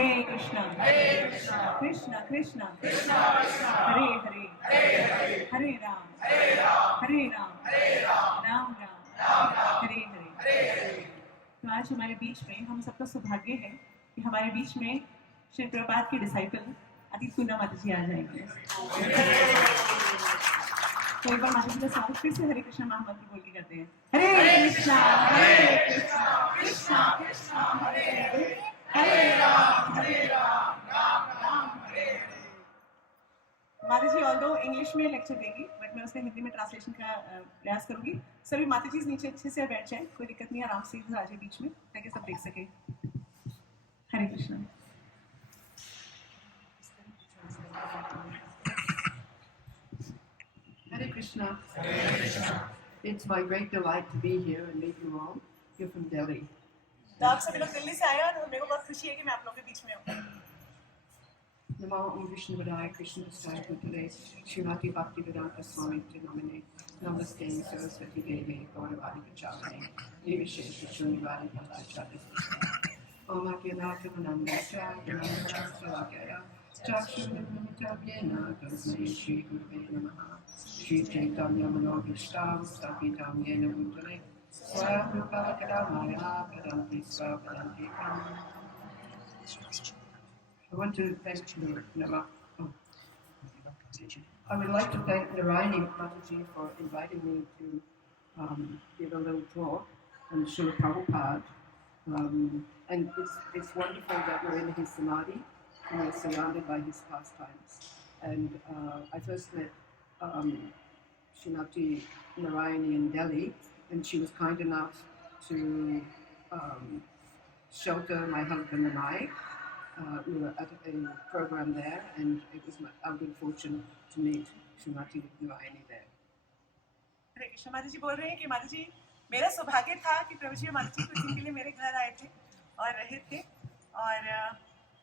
Hare Krishna, Krishna Krishna, Hare Hare, Hare Ram, Ram Ram, Hare Hare. तो आज हमारे बीच में हम सबका सौभाग्य है कि हमारे बीच में श्री प्रभुपाद के डिसाइपल अतीत गुना माता जी आ जाएंगे। तो एक बार माता जी का स्वागत फिर से हरे कृष्णा महामंत्र बोल के करते हैं। हरे कृष्णा कृष्णा कृष्णा हरे हरे, हरे राम राम राम हरे हरे। माता जी ऑल्दो इंग्लिश में लेक्चर देंगी बट मैं उसका हिंदी में ट्रांसलेशन का प्रयास करूंगी। सभी माता जी नीचे अच्छे से बैठ जाए, कोई दिक्कत नहीं, आराम से आ जाए बीच में ताकि सब देख सके। हरे Krishna. Hare Krishna. It's my great delight to be here and meet you all. You're from Delhi. तो आप सभी लोग दिल्ली से आए और मेरे को बहुत खुशी है कि मैं आप लोगों के बीच में हूँ। Namo Om Vishnu Vadaya Krishna Staya Bhutale Srimati Bhakti Vedanta Swami Namane Namaste Saraswati Devi Gauravadi Gacchami Nivishesha Shunyavadi Gacchami Om Akyanata Manandasya Gyanandasya Vakaya Chakshurvimitavyena Tasmai Shri Gurve Namaha Shri Chaitanya Manobhishtam Stapitam Yena Bhutale Swarupa Kadamaya Padanti Swapadanti Kam. I want to thank I would like to thank Narayani Mataji for inviting me to give a little talk on Srila Prabhupada. And it's wonderful that we're in his samadhi and we're surrounded by his pastimes. And I first met Srimati Narayani in Delhi, and she was kind enough to shelter my husband and I. We were at a program there, and it was our good fortune to meet Srimati Narayani there. हरे कृष्ण। माता जी बोल रहे हैं कि माता जी मेरा सौभाग्य था कि प्रभु जी माता जी कुछ दिन के लिए मेरे घर आए थे और रहे थे, और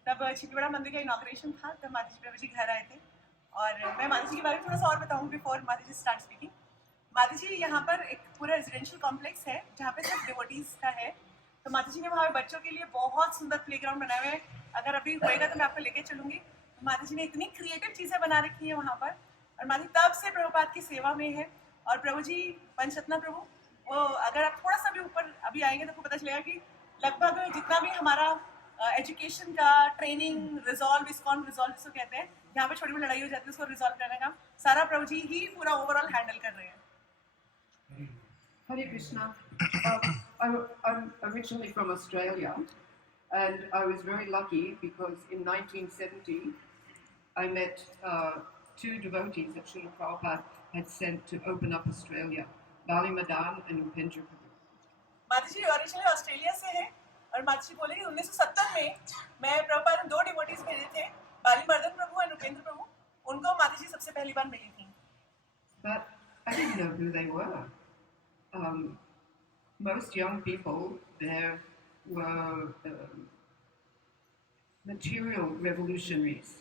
तब छिपीबड़ा मंदिर का इनॉग्रेशन था, तब माता जी प्रभु जी घर आए थे। और मैं माता जी के बारे में थोड़ा सा और बताऊँ बिफोर माता जी स्टार्ट स्पीकिंग। माता जी यहाँ पर एक पूरा रेजिडेंशियल कॉम्प्लेक्स है जहाँ पे सिर्फ डिवोटीज का है। तो माता जी ने वहाँ बच्चों के लिए बहुत सुंदर प्लेग्राउंड बनाए हुए हैं, अगर अभी होएगा तो मैं आपको लेके चलूँगी। तो माता जी ने इतनी क्रिएटिव चीज़ें बना रखी है वहाँ पर, और माता जी तब से प्रभुपाद की सेवा में है। और प्रभु जी पंचरत्न प्रभु, वो अगर आप थोड़ा सा भी ऊपर अभी आएंगे तो आपको पता चलेगा कि लगभग जितना भी हमारा एजुकेशन का ट्रेनिंग रिजॉल्व इस्कॉन रिजॉल्व जिसको कहते हैं, जहाँ पे छोटी मोटी लड़ाई हो जाती है उसको रिजॉल्व करने का सारा प्रभु जी ही पूरा ओवरऑल हैंडल कर रहे हैं। Hare Krishna. I'm originally from Australia, and I was very lucky because in 1970 I met two devotees that Srila Prabhupada had sent to open up Australia, Bali Madan and Upendra Prabhu. माता जी originally Australia से है, और माता जी बोले कि 1970 में मैं प्रभुपाद ने दो डिवोटीज भेजे थे, बाली मर्दन प्रभु और उपेंद्र प्रभु। उनको माता जी सबसे पहली बार मिली थी। But I didn't know who they were. Most young people there were material revolutionaries.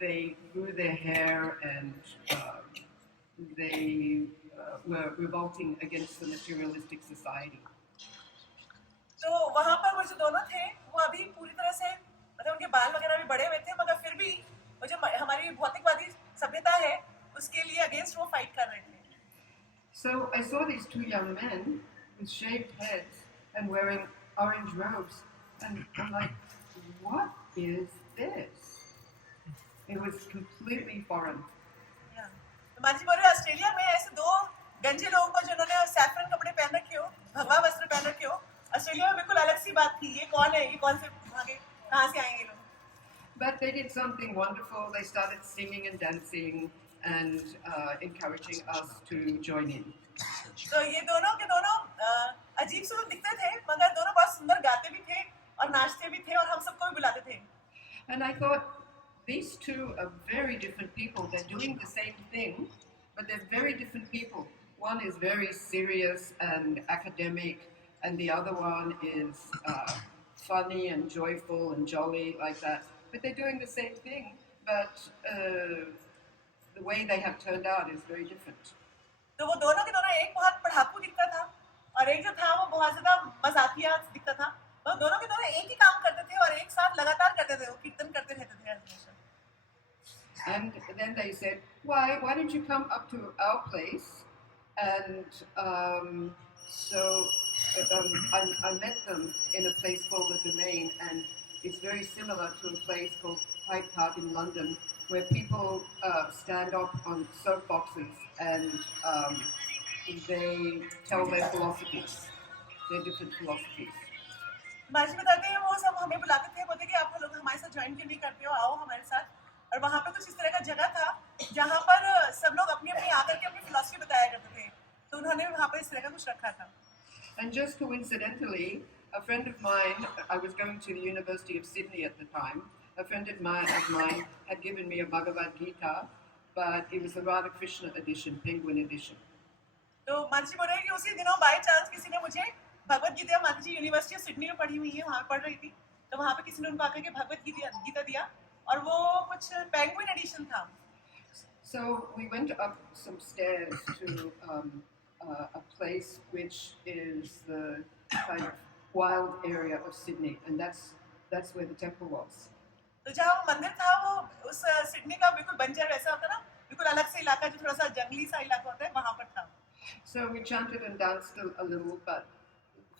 They grew their hair and they were revolting against the materialistic society. तो वहाँ पर वो जो दोनों थे वो अभी पूरी तरह से मतलब उनके बाल वगैरह भी बड़े हुए थे, मगर फिर भी वो जो हमारी भौतिकवादी सभ्यता है उसके लिए अगेंस्ट वो फाइट कर रहे थे। So I saw these two young men with shaved heads and wearing orange robes, and I'm like, what is this? It was completely foreign. तो माता जी बोल रहे ऑस्ट्रेलिया में ऐसे दो गंजे लोगों को जिन्होंने सैफरन कपड़े पहन रखे हो, भगवा वस्त्र पहन रखे हो, ऑस्ट्रेलिया में बिल्कुल अलग सी बात थी। ये कौन है, ये कौन से कहाँ से आएंगे लोग? But they did something wonderful. They started singing and dancing and encouraging us to join in. तो ये दोनों के दोनों अजीब से लोग दिखते थे, मगर दोनों बहुत सुंदर गाते भी थे और नाचते भी थे और हम सबको भी बुलाते थे। And I thought, these two are very different people. They're doing the same thing, but they're very different people. One is very serious and academic, and the other one is funny and joyful and jolly like that. But they're doing the same thing, but the way they have turned out is very different. तो वो दोनों के दोनों, एक बहुत पढ़ाकू दिखता था और एक जो था वो बहुत ज़्यादा मजाकिया दिखता था। वो दोनों के दोनों एक ही काम करते थे और एक साथ लगातार करते थे, वो कीर्तन करते रहते थे हमेशा। And then they said, why don't you come up to our place? And I met them in a place called the Domain, and it's very similar to a place called Hyde Park in London, where people stand up on soapboxes and they tell their philosophies, their different philosophies. माजी बताते हैं वो सब हमें बुलाते थे, बोलते कि आप लोग हमारे साथ ज्वाइन क्यों नहीं करते हो, आओ हमारे साथ। और वहाँ पे कुछ इस तरह का जगह था जहाँ पर सब लोग अपनी अपनी आकर के अपनी फिलॉसफी बताया करते थे, तो उन्होंने वहाँ पर इस तरह का कुछ रखा था। And just coincidentally, a friend of mine, I was going to the University of Sydney at the time, a friend of mine had given me a Bhagavad Gita, but it was the Radha Krishna edition, Penguin edition. तो माजी बोल रहे हैं कि उसी दिनों by chance किसी ने मुझे भगवद गीता, माता जी यूनिवर्सिटी ऑफ सिडनी में पढ़ी हुई है, वहाँ पढ़ रही थी, तो वहाँ पे किसी ने उनको आकर के भगवद गीता दिया और वो कुछ पेंगुइन एडिशन था। So we went up some stairs to a place which is the kind of wild area of Sydney, and that's where the temple was. तो जहाँ वो मंदिर था वो उस सिडनी का बिल्कुल बंजर वैसा होता ना, बिल्कुल अलग से इलाका जो थोड़ा सा जंगली सा इलाका होता है, वहाँ पर था। So we chanted and danced a little, but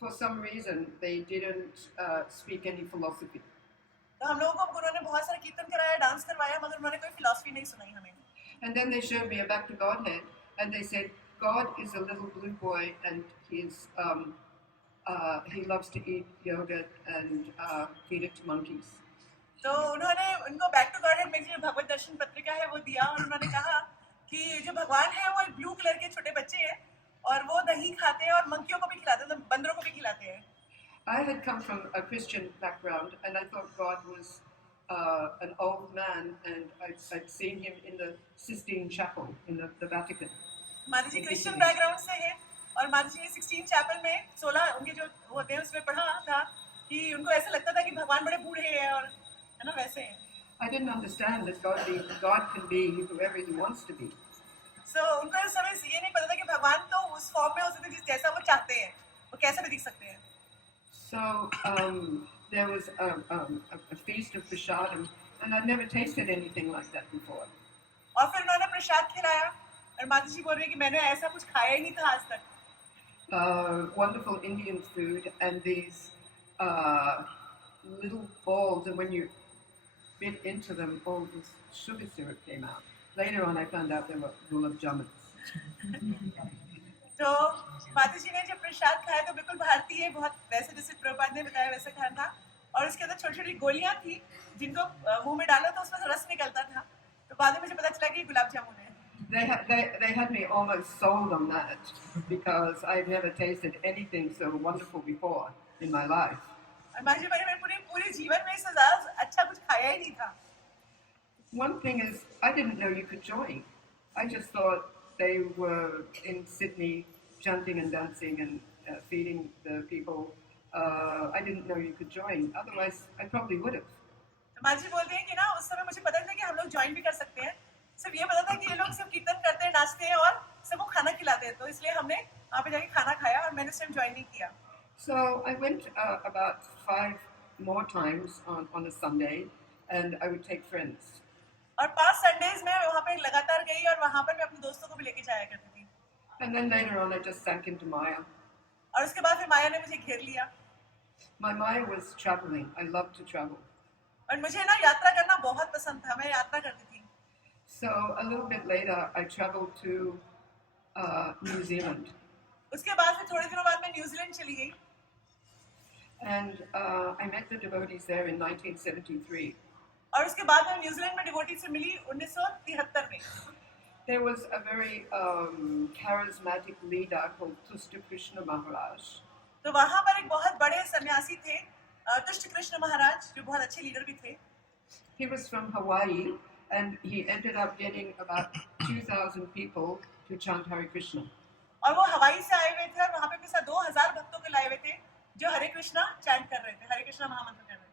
for some reason they didn't speak any philosophy. तो हम लोगों को गुरु ने बहुत सारा कीर्तन कराया, डांस करवाया, मगर उन्होंने कोई फिलॉसफी नहीं सुनाई हमें। And then they showed me a back to Godhead, and they said God is a little blue boy, and he loves to eat yogurt and feed it to monkeys. तो उन्होंने उनको बैक टू गॉड हेड में जो भगवत दर्शन पत्रिका है वो दिया, और उन्होंने कहा कि जो भगवान है वो ब्लू कलर के छोटे बच्चे हैं और वो दही खाते हैं और मंकियों को भी खिलाते हैं, बंदरों को भी खिलाते हैं। I had come from a Christian background, and I thought God was an old man, and I'd seen him in the Sistine Chapel in the Vatican. माता जी क्रिश्चियन बैकग्राउंड से है और माता जी ने 16 चैपल में 16 उनके जो होते हैं उसमें पढ़ा था कि उनको ऐसा लगता था कि भगवान बड़े बूढ़े हैं और है ना वैसे हैं। I didn't understand that God can be whoever He wants to be. So उनको उस समय ये नहीं पता था कि भगवान तो उस फॉर्म में हो सकते हैं जैसा वो चाहते हैं, वो कैसे भी दिख सकते हैं। So there was a feast of prasadam, and I'd never tasted anything like that before. और फिर उन्होंने प्रसाद खिलाया और माता जी बोल रही है कि मैंने ऐसा कुछ खाया ही नहीं था आज तक। Wonderful Indian food, and these little balls, and when you bit into them, all this sugar syrup came out. Later on, I found out they were gulab jamuns. तो माता जी ने जब प्रसाद खाया तो बिल्कुल भारतीय है, बहुत वैसे जैसे प्रभुपाद ने बताया वैसे खाना था, और उसके अंदर छोटी छोटी गोलियां थी जिनको मुंह में डाला तो उसमें से रस निकलता था, तो बाद में मुझे पता चला कि गुलाब जामुन है। They had me almost sold on that because I've never tasted anything so wonderful before in my life. और माता जी मैंने पूरे जीवन में इससे ज़्यादा अच्छा कुछ खाया ही नहीं था। One thing is, I didn't know you could join. I just thought they were in Sydney chanting and dancing and feeding the people. I didn't know you could join. Otherwise, I probably would have. तो माँ जी बोलते हैं कि ना उस समय मुझे पता था कि हम लोग ज्वाइन भी कर सकते हैं, सिर्फ ये पता था कि ये लोग सिर्फ कीर्तन करते हैं, नाचते हैं और सबको खाना खिलाते हैं, तो इसलिए हमने वहाँ पे जाके खाना खाया और मैंने उस टाइम ज्वाइन नहीं किया। So I went about 5 more times on a Sunday, and I would take friends. और 5 संडेज में वहाँ पे लगातार गई और वहाँ पर मैं अपने दोस्तों को भी लेके जाया करती थी। And then later on, I just sank into Maya. और उसके बाद फिर माया ने मुझे घेर लिया। My Maya was traveling. I loved to travel. और मुझे ना यात्रा करना बहुत पसंद था, मैं यात्रा करती थी। So a little bit later, I traveled to New Zealand. उसके बाद फिर थोड़े दिनों बाद मैं न्यूजीलैंड चली गई। And I met the devotees there in 1973. और उसके बाद मैं न्यूजीलैंड में डिवोटी से मिली 1973 में। There was a very charismatic leader called Tushta Krishna Maharaj. तो वहाँ पर एक बहुत बड़े सन्यासी थे, तुष्ट कृष्ण महाराज, जो बहुत अच्छे लीडर भी थे। He was from Hawaii, and he ended up getting about 2,000 people to chant Hare Krishna. और वो हवाई से आए हुए थे और वहाँ पे अपने साथ 2000 भक्तों को लाए हुए थे जो हरे कृष्णा चैंट कर रहे थे, हरे कृष्णा महामंत्र कर रहे थे।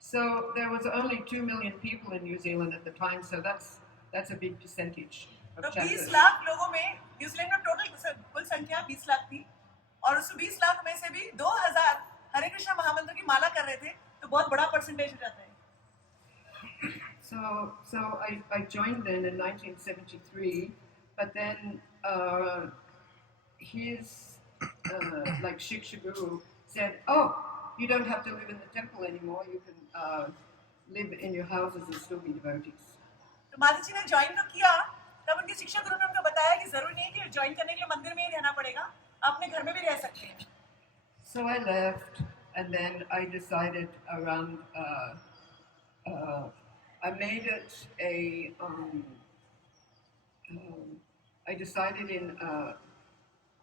So there was only 2 million people in New Zealand at the time, so that's a big percentage of तो chanters. 20 लाख लोगों में न्यूजीलैंड में टोटल कुल संख्या 20 लाख थी, और उस 20 लाख में से भी 2000 हरे कृष्णा महामंत्र की माला कर रहे थे, तो बहुत बड़ा परसेंटेज हो जाता है। So I joined then in 1973, but then his like Shiksha Guru said, "Oh, you don't have to live in the temple anymore. You can live in your houses and still be devotees." तो माता जी ने ज्वाइन तो किया, तब उनके शिक्षक गुरु ने उनको बताया कि जरूरी नहीं है कि ज्वाइन करने के लिए मंदिर में ही रहना पड़ेगा, आप अपने घर में भी रह सकते हैं. So I left, and then I decided around. I made it a. I decided in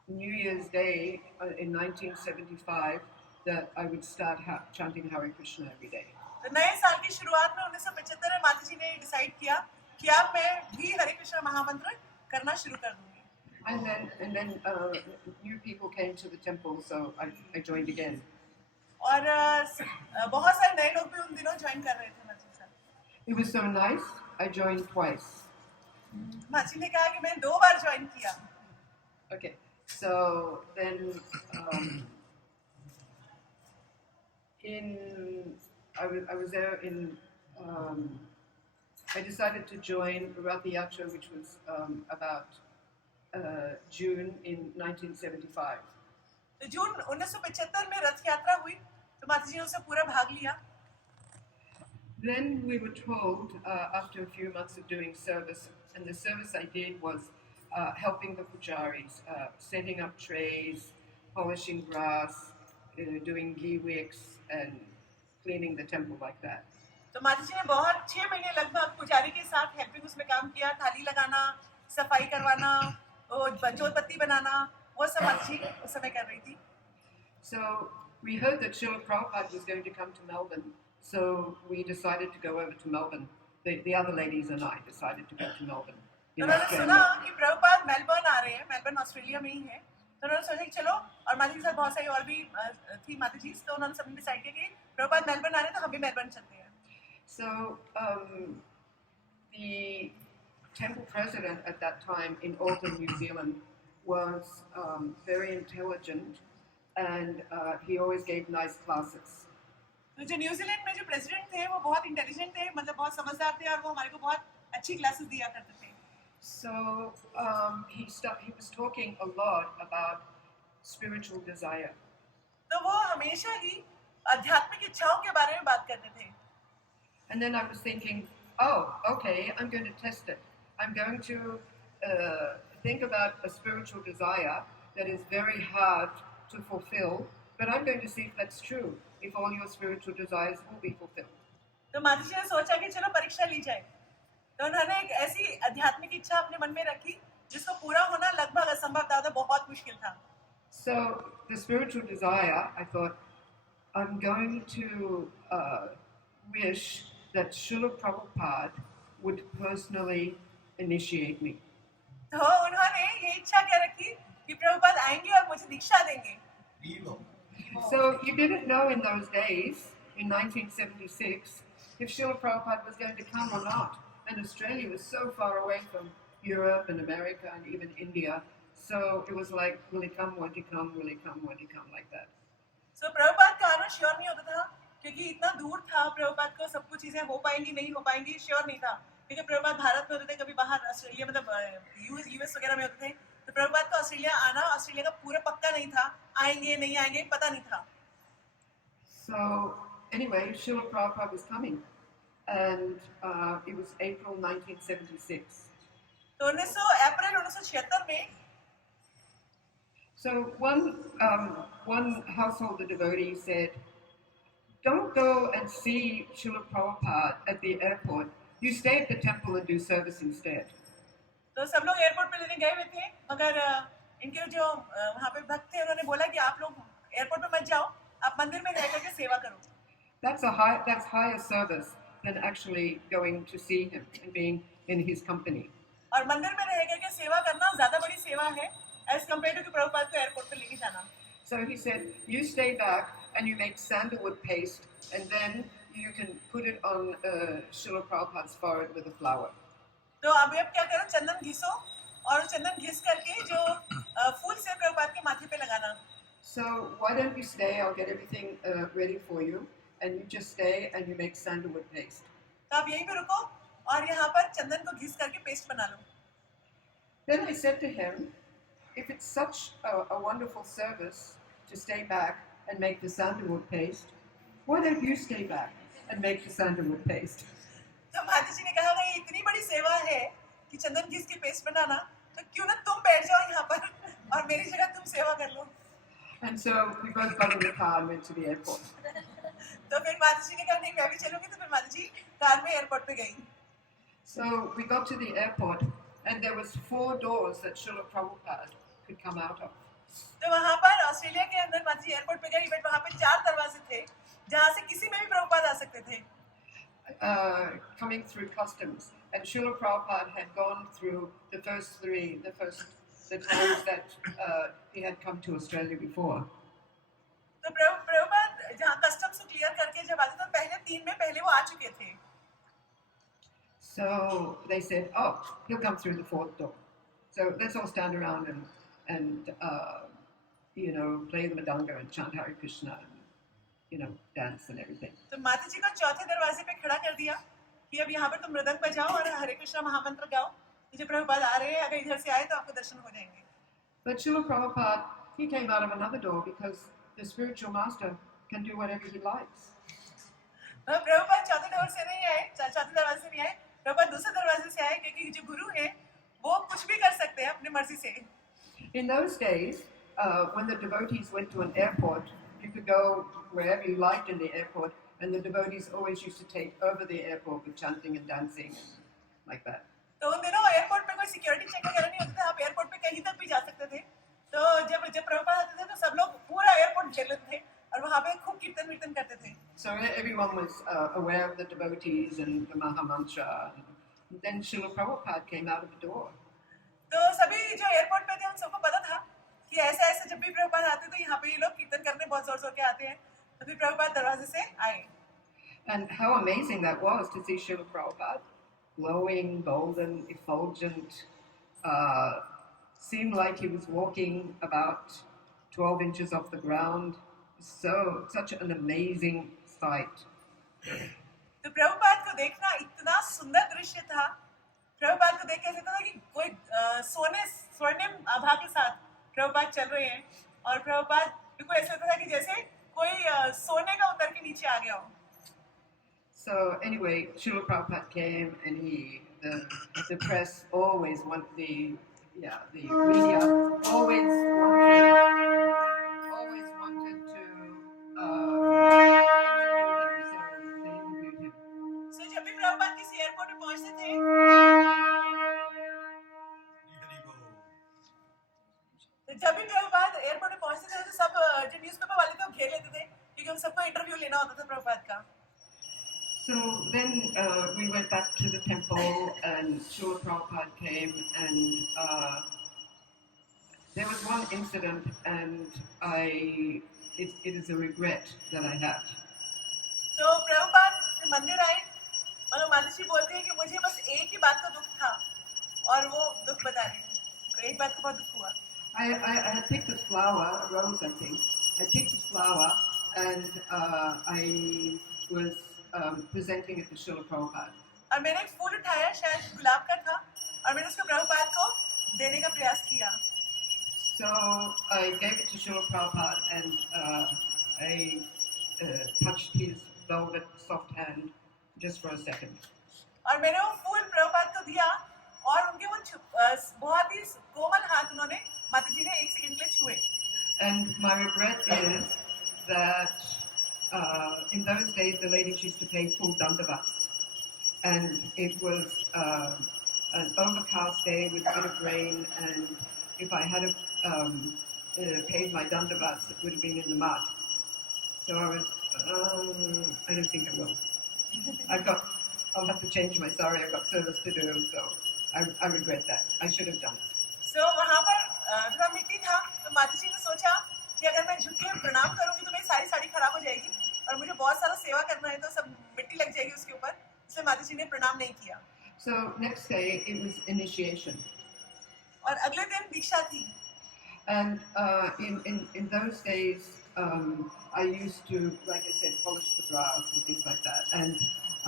New Year's Day in 1975 that I would start chanting Hare Krishna every day. तो नए साल की शुरुआत में 1975 में माता जी ने डिसाइड किया कि अब मैं भी हरे कृष्ण महामंत्र करना शुरू कर दूंगी. And then new people came to the temple, so I joined again. और बहुत सारे नए लोग भी उन दिनों ज्वाइन कर रहे थे माता जी साथ. It was so nice. I joined twice. माता जी ने कहा कि मैं 2 बार ज्वाइन किया. Okay, so then I was there in. I decided to join Rath Yatra, which was about June in 1975. तो जून 1975 में रथ यात्रा हुई, तो माता जी ने उससे पूरा भाग लिया. Then we were told after a few months of doing service, and the service I did was helping the pujaris, setting up trays, polishing brass, doing ghee wicks, and cleaning the temple like that. तो माता जी ने बहुत 6 महीने लगभग पुजारी के साथ हेल्पिंग उसमें काम किया, थाली लगाना, सफाई करवाना, जोत बत्ती बनाना, वो सब माता जी उस समय कर रही थी. So we heard that Srila Prabhupada was going to come to Melbourne, so we decided to go over to Melbourne. The other ladies and I decided to go to Melbourne. तो उन्होंने सुना कि प्रभुपाद मेलबर्न आ रहे हैं, मेलबर्न ऑस्ट्रेलिया में ही है, तो उन्होंने सोचा कि चलो, और माता जी के साथ बहुत सारी और भी थी माता जी, तो उन्होंने सबने डिसाइड किया कि प्रभुपाद मेलबर्न आ रहे हैं, तो हम भी मेलबर्न चलते हैं. So the temple president at that time in Auckland, New Zealand, was very intelligent, and he always gave nice classes. तो जो न्यूजीलैंड में जो प्रेसिडेंट थे वो बहुत इंटेलिजेंट थे, मतलब बहुत समझदार थे, और वो हमारे को बहुत अच्छी क्लासेस दिया करते थे. So he was talking a lot about spiritual desire. तो वो हमेशा ही आध्यात्मिक इच्छाओं के बारे में बात करते थे. And then I was thinking, oh, okay, I'm going to test it. I'm going to think about a spiritual desire that is very hard to fulfill, but I'm going to see if that's true, if all your spiritual desires will be fulfilled. तो माता जी ने सोचा कि चलो परीक्षा ली जाए. तो उन्होंने एक ऐसी आध्यात्मिक इच्छा अपने मन में रखी जिसको पूरा होना लगभग असंभव था, बहुत मुश्किल था. So the spiritual desire, I thought, I'm going to wish that Srila Prabhupada would personally initiate me. तो उन्होंने ये इच्छा क्या रखी कि प्रभुपाद आएंगे और मुझे दीक्षा देंगे. So you didn't know in those days, in 1976, if Srila Prabhupada was going to come or not. And Australia was so far away from Europe and America and even India. So it was like, will he come, won't he come, will he come, won't he come, like that. So Prabhupada का आना श्योर नहीं होता था, क्योंकि इतना दूर था, प्रभुपाद को सब कुछ चीजें हो पाएंगी नहीं हो पाएंगी श्योर नहीं था, क्योंकि प्रभुपाद भारत में होते थे, कभी बाहर ऑस्ट्रेलिया मतलब यूएस वगैरह में होते थे, तो प्रभुपाद को ऑस्ट्रेलिया आना, ऑस्ट्रेलिया का पूरा पक्का नहीं था, आएंगे नहीं आएंगे पता नहीं था. So anyway, Srila Prabhupada was coming, and it was April 1976. तो अप्रैल 1976 में. So one householder devotee said, don't go and see Srila Prabhupada at the airport. You stay at the temple and do service instead. तो सब लोग एयरपोर्ट पे लेने गए हुए थे, मगर इनके जो वहाँ पे भक्त थे उन्होंने बोला कि आप लोग एयरपोर्ट पे मत जाओ, आप मंदिर में रह करके सेवा करो. That's higher service than actually going to see him and being in his company. और मंदिर में रह करके सेवा करना ज़्यादा बड़ी सेवा है, as compared to कि प्रभुपाद को एयरपोर्ट पे लेके जाना. So he said, you stay back and you make sandalwood paste, and then you can put it on Srila Prabhupada's forehead with a flower. तो अभी अब क्या करो, चंदन घिसो और चंदन घिस करके जो फूल से प्रभुपाद के माथे पे लगाना. So why don't you stay? I'll get everything ready for you, and you just stay and you make sandalwood paste. तो आप यहीं पे रुको और यहाँ पर चंदन को घिस करके पेस्ट बना लो. Then I said to him, if it's such a wonderful service to stay back and make the sandalwood paste, why don't you stay back and make the sandalwood paste? तो माता जी ने कहा कि ये इतनी बड़ी सेवा है कि चंदन घिस के पेस्ट बनाना, तो क्यों ना तुम बैठ जाओ यहाँ पर और मेरी जगह तुम सेवा कर लो. And so we both got in the car and went to the airport. तो फिर माता जी ने कहा नहीं मैं भी चलूंगी, तो फिर माता जी कार में एयरपोर्ट पे गई. So we got to the airport and there was 4 doors that Srila Prabhupada could come out of. तो वहाँ पर ऑस्ट्रेलिया के अंदर माता जी एयरपोर्ट पे गई, बट वहाँ पे 4 दरवाजे थे जहाँ से किसी में भी प्रभुपाद आ सकते थे. Coming through customs, and Srila Prabhupada had gone through the first 3, the times that he had come to Australia before. तो प्रभुपाद जहाँ कस्टम्स को क्लियर करके जब आते तो पहले 3 में पहले वो आ चुके थे. So they said, oh, he'll come through the 4th door. So let's all stand around and play the madanga and chant Hare Krishna and, dance and everything. तो माता जी को चौथे दरवाजे पे खड़ा कर दिया कि अब यहाँ पर तुम मृदंग बजाओ और हरे कृष्णा महामंत्र गाओ. जो प्रभुपाद आ रहे हैं, अगर इधर से आए तो आपको दर्शन हो जाएंगे. But Srila Prabhupada, he came out of another door because the spiritual master can do whatever he likes. Prabhupada चौथे डोर से नहीं आए, चौथे दरवाजे से नहीं आए. प्रभुपाद दूसरे दरवाजे से आए क्योंकि जो गुरु है वो कुछ भी कर सकते हैं अपनी मर्जी से. In those days, when the devotees went to an airport, you could go wherever you liked in the airport, and the devotees always used to take over the airport with chanting and dancing and like that. तो उन दिनों एयरपोर्ट पे कोई security check वगैरह नहीं होता था, आप एयरपोर्ट पे कहीं तक भी जा सकते थे. तो जब प्रभुपाद आते थे तो सब लोग पूरा एयरपोर्ट घेर लेते थे और वहाँ पे खूब कीर्तन वीर्तन करते थे. So everyone was aware of the devotees and the Mahamantra. And then Srila Prabhupada came out of the door. तो सभी जो एयरपोर्ट पे थे उन सबको पता था कि ऐसे ऐसे जब भी प्रभुपाद आते तो यहाँ पे ये लोग कीर्तन करने बहुत जोर जोर के आते हैं. तो फिर प्रभुपाद दरवाजे से आए. And how amazing that was to see Srila Prabhupada, glowing, golden, effulgent, seemed like he was walking about 12 inches off the ground. Such an amazing sight. तो प्रभुपाद को देखना इतना सुंदर दृश्य था. प्रभुपाद को देख के ऐसा था कि कोई स्वर्णिम आभा के साथ प्रभुपाद चल रहे हैं और प्रभुपाद बिल्कुल ऐसा था कि जैसे कोई सोने का उतर के नीचे आ गया हो. So anyway, Srila Prabhupada came and the press always wanted the media always wanted to interview him. So जब भी प्रभुपाद किसी एयरपोर्ट पे पहुंचते थे तो सब जो न्यूज़पेपर वाले थे वो घेर लेते थे क्योंकि उन सबको इंटरव्यू लेना होता था प्रभुपाद का. So then we went back to the temple and Srila Prabhupada came and there was one incident and it is a regret that I have. तो प्रभुपाद मंदिर आए और माता जी बोलते हैं कि मुझे बस एक ही बात का दुख था और वो दुख बता रहे हैं. तो एक बात का बहुत दुख हुआ. I had picked a flower, a rose I think. I picked a flower and I was presenting it to Srila Prabhupada. और मैंने एक फूल उठाया, शायद गुलाब का था, और मैंने उसको प्रभुपाद को देने का प्रयास किया. So I gave it to Srila Prabhupada and I touched his velvet soft hand just for a second. और मैंने वो फूल प्रभुपाद को दिया और उनके वो बहुत ही कोमल हाथ उन्होंने माता जी ने 1 सेकंड के लिए छुए. And my regret is that in those days the ladies used to pay full dandavat, and it was an overcast day with a bit of rain, and if I had paid my dandavats, it would have been in the mud. So I was, I don't think I will. I'll have to change my sari. I've got service to do, so I regret that. I should have done it. So वहाँ पर थोड़ा मिट्टी था, तो माता जी ने सोचा कि अगर मैं झुक के प्रणाम करूँगी तो मेरी सारी साड़ी खराब हो जाएगी और मुझे बहुत सारा सेवा करना है तो सब मिट्टी लग जाएगी उसके ऊपर, इसलिए माता जी ने प्रणाम नहीं किया. So next day it was initiation. और अगले दिन दीक्षा थी. And in those days I used to, like I said, polish the brows and things like that. And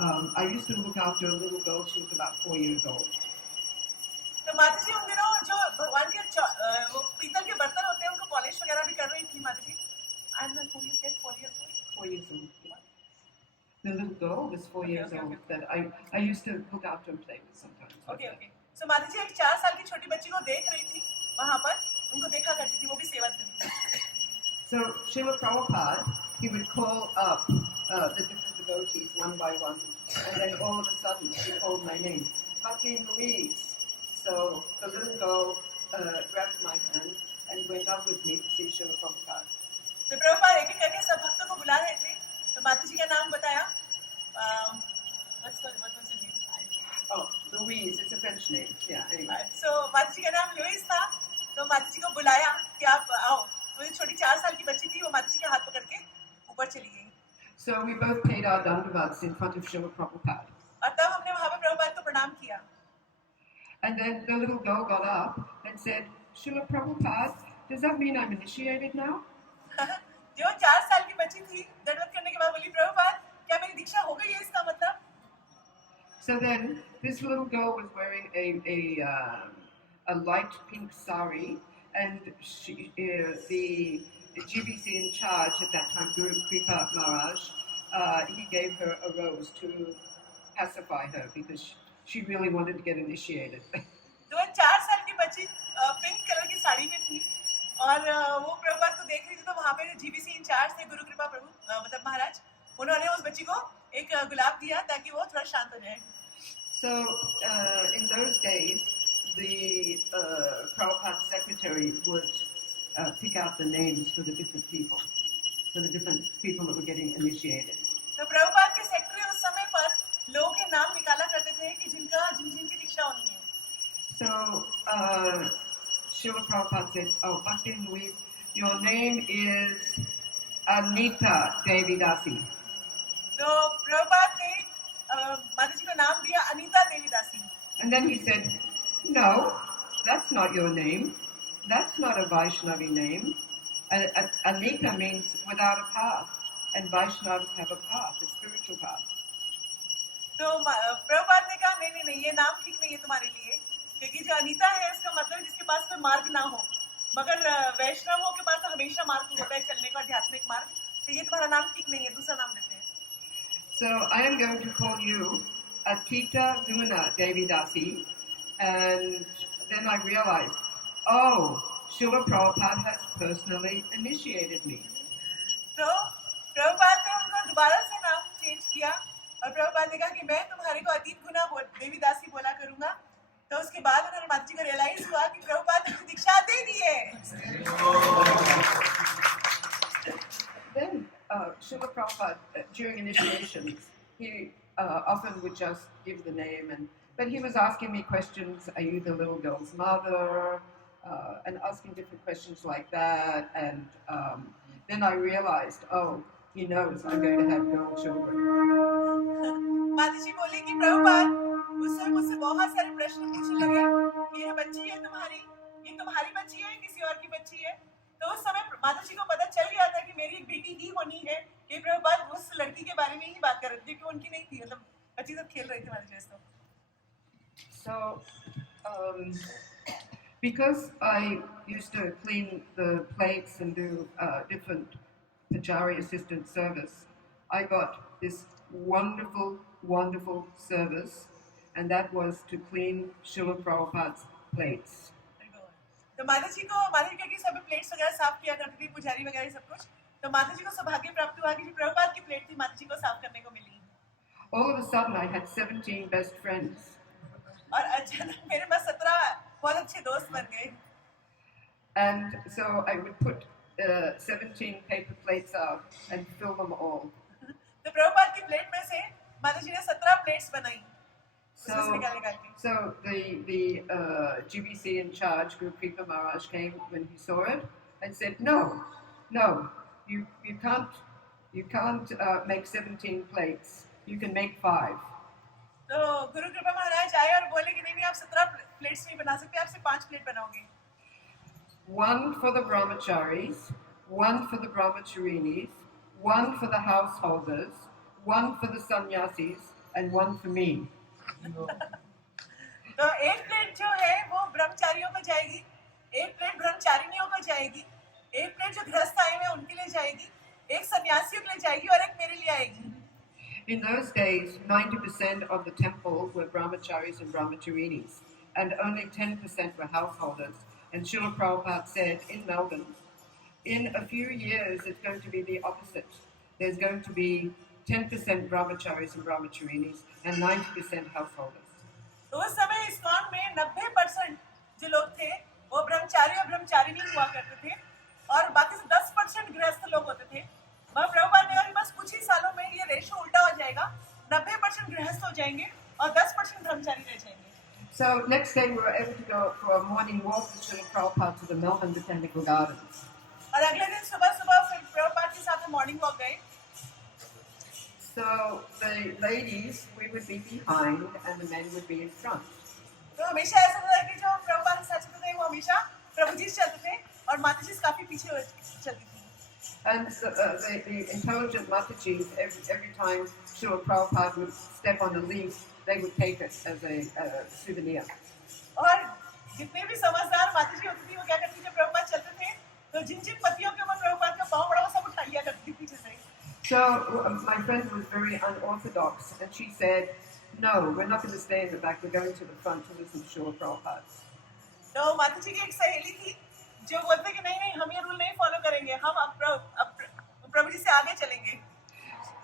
I used to look after a little girl. She was about 4 years old. तो माता जी उन दिनों जो भगवान के वो पीतल के बर्तन होते हैं उनको पॉलिश वगैरह भी कर रही थी माता जी. And when you get 4 years old? 4 years old. The little girl was 4 years old that I used to look after and play with sometimes. Okay. So माता जी एक 4 साल की छोटी बच्ची को देख रही थी वहाँ पर, उनको देखा करती थी, वो भी सेवा करती थी. So Srila Prabhupada, he would call up the different devotees one by one, and then all of a sudden he called my name, Bhakti Louise. So the little girl grabbed my hand and went up with me to see Srila Prabhupada. तो प्रभुपाद एक एक करके सब भक्तों को बुला रहे थे, तो माता जी का नाम बताया. What was her name? Oh, Louise, it's a French name. Yeah, anyway. So माता जी का नाम लुइस था, तो माता जी को बुलाया कि आप आओ. तो ये छोटी 4 साल की बच्ची थी, वो माता जी के हाथ पकड़ के ऊपर चली गई. So we both paid our dandavats in front of Srila Prabhupada. और तब हमने वहाँ पे प्रभुपाद को प्रणाम किया. And then the little girl got up and said, Srila Prabhupada, does that mean I'm initiated now? जो 4 साल की बच्ची थी, दंडवत करने के बाद बोली, प्रभुपाद क्या मेरी दीक्षा हो गई है इसका मतलब? So then this little girl was wearing a light pink sari, and the GBC in charge at that time, Guru Kripa Maharaj, he gave her a rose to pacify her because she really wanted to get initiated. तो 4 साल की बच्ची pink colour की साड़ी में थी और वो प्रभुपाद को देख रही थी, तो वहाँ पे जो जीबीसी इंचार्ज थे गुरु कृपा प्रभु मतलब महाराज, उन्होंने उस बच्ची को एक गुलाब दिया ताकि वो थोड़ा शांत हो जाए. So in those days, the Prabhupada secretary would pick out the names for the different people, for the different people that were getting initiated. तो प्रभुपाद के सेक्रेटरी उस समय पर लोगों के नाम निकाला करते थे कि जिनकी दीक्षा होनी है. So Srila Prabhupada said, "Oh, Bhakti Louise, your name is Atita Devi Dasi." तो प्रभुपाद ने माता जी को नाम दिया अनीता देवी दासी. And then he said, "No, that's not your name. That's not a Vaishnavi name. Anika means without a path, and Vaishnavas have a path, a spiritual path." तो प्रभुपाद ने कहा नहीं ये नाम ठीक नहीं है तुम्हारे लिए, क्योंकि जो अनीता है उसका मतलब जिसके पास कोई मार्ग ना हो, मगर वैष्णवों के पास हमेशा मार्ग होता है चलने का, आध्यात्मिक मार्ग. तो ये तुम्हारा नाम ठीक नहीं है, दूसरा नाम देते हैं. So I am going to call you Atita Guna Devi Dasi, and then I realized, oh, Srila Prabhupada has personally initiated me. तो प्रभुपाद ने उनको दोबारा से नाम चेंज किया और प्रभुपाद ने कहा कि मैं तुम्हारे को अतीत गुना देवी दासी बोला करूंगा. तो उसके बाद उन्होंने माता जी को रियलाइज हुआ कि प्रभुपाद ने दीक्षा दे दी है. Then Srila Prabhupada, during initiations, he often would just give the name, but he was asking me questions, are you the little girl's mother? And asking different questions like that, and then I realized, oh, he knows I'm going to have girl children. माता जी बोली कि प्रभुपाद उससे मुझसे बहुत सारे प्रश्न पूछने लगे कि ये बच्ची है तुम्हारी बच्ची है किसी और की बच्ची है. तो उस समय माता जी को पता चल गया था कि मेरी एक बेटी ही होनी है. कि प्रभुपाद उस लड़की के बारे में ही बात कर रहे थे कि उनकी नहीं थी, मतलब बच्ची सब खेल रही थी माता जी. So because I used to clean the plates and do different Pujari assistant service, I got this wonderful service, and that was to clean Srila Prabhupada's plates. तो माता जी की सभी प्लेट्स वगैरह साफ किया करती थी, पुजारी वगैरह सब कुछ. तो माता जी को सौभाग्य प्राप्त हुआ कि जो प्रभुपाद की प्लेट थी माता जी को साफ करने को मिली. All of a sudden I had 17 best friends. और अचानक मेरे पास 17 बहुत अच्छे दोस्त बन गए. And so I would put 17 paper plates out and fill them all. तो प्रभुपाद की प्लेट में से माता जी ने 17 प्लेट्स बनाई. So the GBC in charge, Guru Kripa Maharaj, came when he saw it and said, no, you can't make 17 plates. You can make 5. तो गुरु कृपा महाराज आए और बोले कि नहीं आप 17 प्लेट्स नहीं बना सकते, आप सिर्फ 5 प्लेट बनाओगे. 1 for the brahmacharis, 1 for the brahmacharinis, 1 for the householders, 1 for the sannyasis, and one for me. तो एक प्लेट जो है वो ब्रह्मचारियों को जाएगी, एक प्लेट ब्रह्मचारिणियों को जाएगी, एक प्लेट जो गृहस्थ आए हैं उनके लिए जाएगी, एक सन्यासियों के लिए जाएगी और एक मेरे लिए आएगी. In those days, 90% of the temple were brahmacharis and brahmacharinis, and only 10% were householders. And Srila Prabhupada said in Melbourne, in a few years it's going to be the opposite. There's going to be 10% brahmacharis and brahmacharinis and 90% householders. तो उस समय इस्कॉन में 90% जो लोग थे वो ब्रह्मचारी और ब्रह्मचारिणी हुआ करते थे और बाकी से 10% गृहस्थ लोग होते थे. प्रभुपाद ने कहा बस कुछ ही सालों में ये रेशो उल्टा हो जाएगा, 90% गृहस्थ हो जाएंगे और 10% ब्रह्मचारी रह जाएंगे. So next day we were able to go for a morning walk with Srila Prabhupada to the Melbourne Botanical Gardens. और अगले दिन सुबह सुबह फिर प्रभुपाद के साथ मॉर्निंग वॉक गए. So the ladies, we would be behind and the men would be in front. तो हमेशा ऐसा होता है कि जो प्रभुपाद के साथ चलते थे वो हमेशा प्रभु जी से चलते थे और माता जी काफी पीछे चलती थी. And the intelligent Matajis, every time Srila Prabhupada would step on a leaf, they would take it as a souvenir. और जितने भी समझदार माता जी होती थी वो क्या करती थी, जब प्रभुपाद चलते थे तो जिन जिन पत्तियों के ऊपर प्रभुपाद का पाँव पड़ा वो सब उठा लिया करती थी पीछे से. So my friend was very unorthodox, and she said, "No, we're not going to stay in the back. We're going to the front to listen to Srila Prabhupada." तो माता जी की एक सहेली थी जो बोलते कि नहीं हम ये रूल नहीं फॉलो करेंगे, हम अब प्रभु जी से आगे चलेंगे.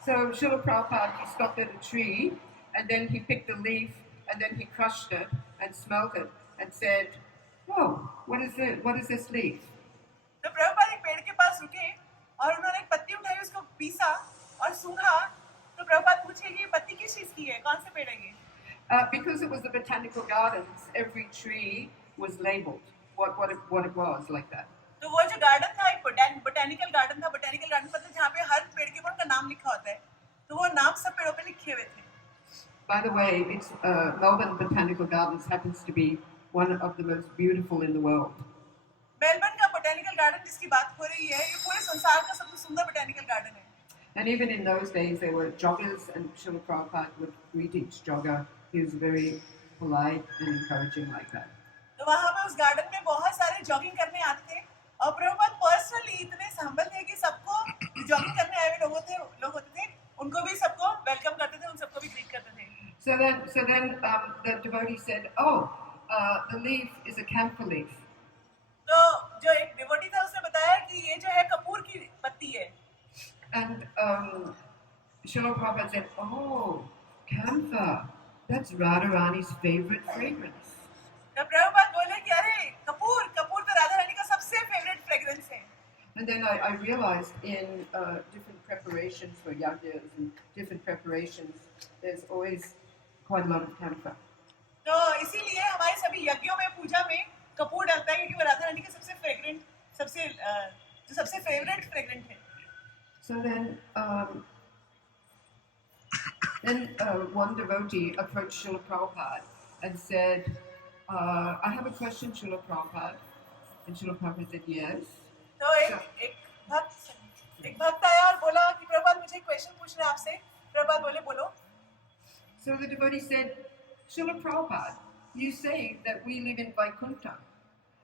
So Srila Prabhupada, he stopped at a tree, and then he picked a leaf, and then he crushed it and smelled it, and said, "Oh, what is it? What is this leaf?" तो प्रभुपाद एक पेड़ के पास रुके और उन्होंने एक पत्ती उठाई, उसको पीसा और सूंघा. तो प्रभुपाद पूछे कि ये पत्ती किस चीज की है, कौन से पेड़ है ये? Because it was the botanical gardens, every tree was labelled what it was, like that. तो वो जो गार्डन था एक बोटेनिकल गार्डन था. बोटेनिकल गार्डन मतलब जहाँ पे हर पेड़ के ऊपर उनका नाम लिखा होता है, तो वो नाम सब पेड़ों पे लिखे हुए थे. By the way, it's Melbourne Botanical Gardens happens to be one of the most beautiful in the world. Melbourne का बोटेनिकल गार्डन जिसकी बात हो रही है, ये पूरे संसार का सबसे सुंदर बोटेनिकल गार्डन है. And even in those days, there were joggers, and Srila Prabhupada would greet each jogger. He was very polite and encouraging like that. तो वहाँ पे उस गार्डन में बहुत सारे जॉगिंग करने आते थे और प्रभुपाद पर्सनली इतने संभल थे कि सबको जॉगिंग करने आए हुए लोग होते थे उनको भी सबको वेलकम करते थे, उन सबको भी ग्रीट करते थे. So then the devotee said, "Oh, the leaf is a camphor leaf." तो जो एक डिवोटी था उसने बताया कि ये जो है कपूर की पत्ती है. And Srila Prabhupada said, "Oh, camphor, that's Radharani's favorite fragrance." तो प्रभुपाद बोले कि अरे कपूर तो राधा रानी का सबसे फेवरेट फ्रेग्रेंस है. And then I realized in different preparations for yajnas and different preparations, there's always quite a lot of camphor. तो इसीलिए हमारे सभी यज्ञों में पूजा में कपूर डलता है क्योंकि वो राधा रानी का सबसे फेवरेट फ्रेग्रेंट है. So then one devotee approached Srila Prabhupada and said, "I have a question, Srila Prabhupada." And Srila Prabhupada said, "Yes." तो एक भक्त आया और बोला कि प्रभुपाद मुझे एक क्वेश्चन पूछना है आपसे. प्रभुपाद बोले बोलो. So the devotee said, "Srila Prabhupada, you say that we live in Vaikuntha,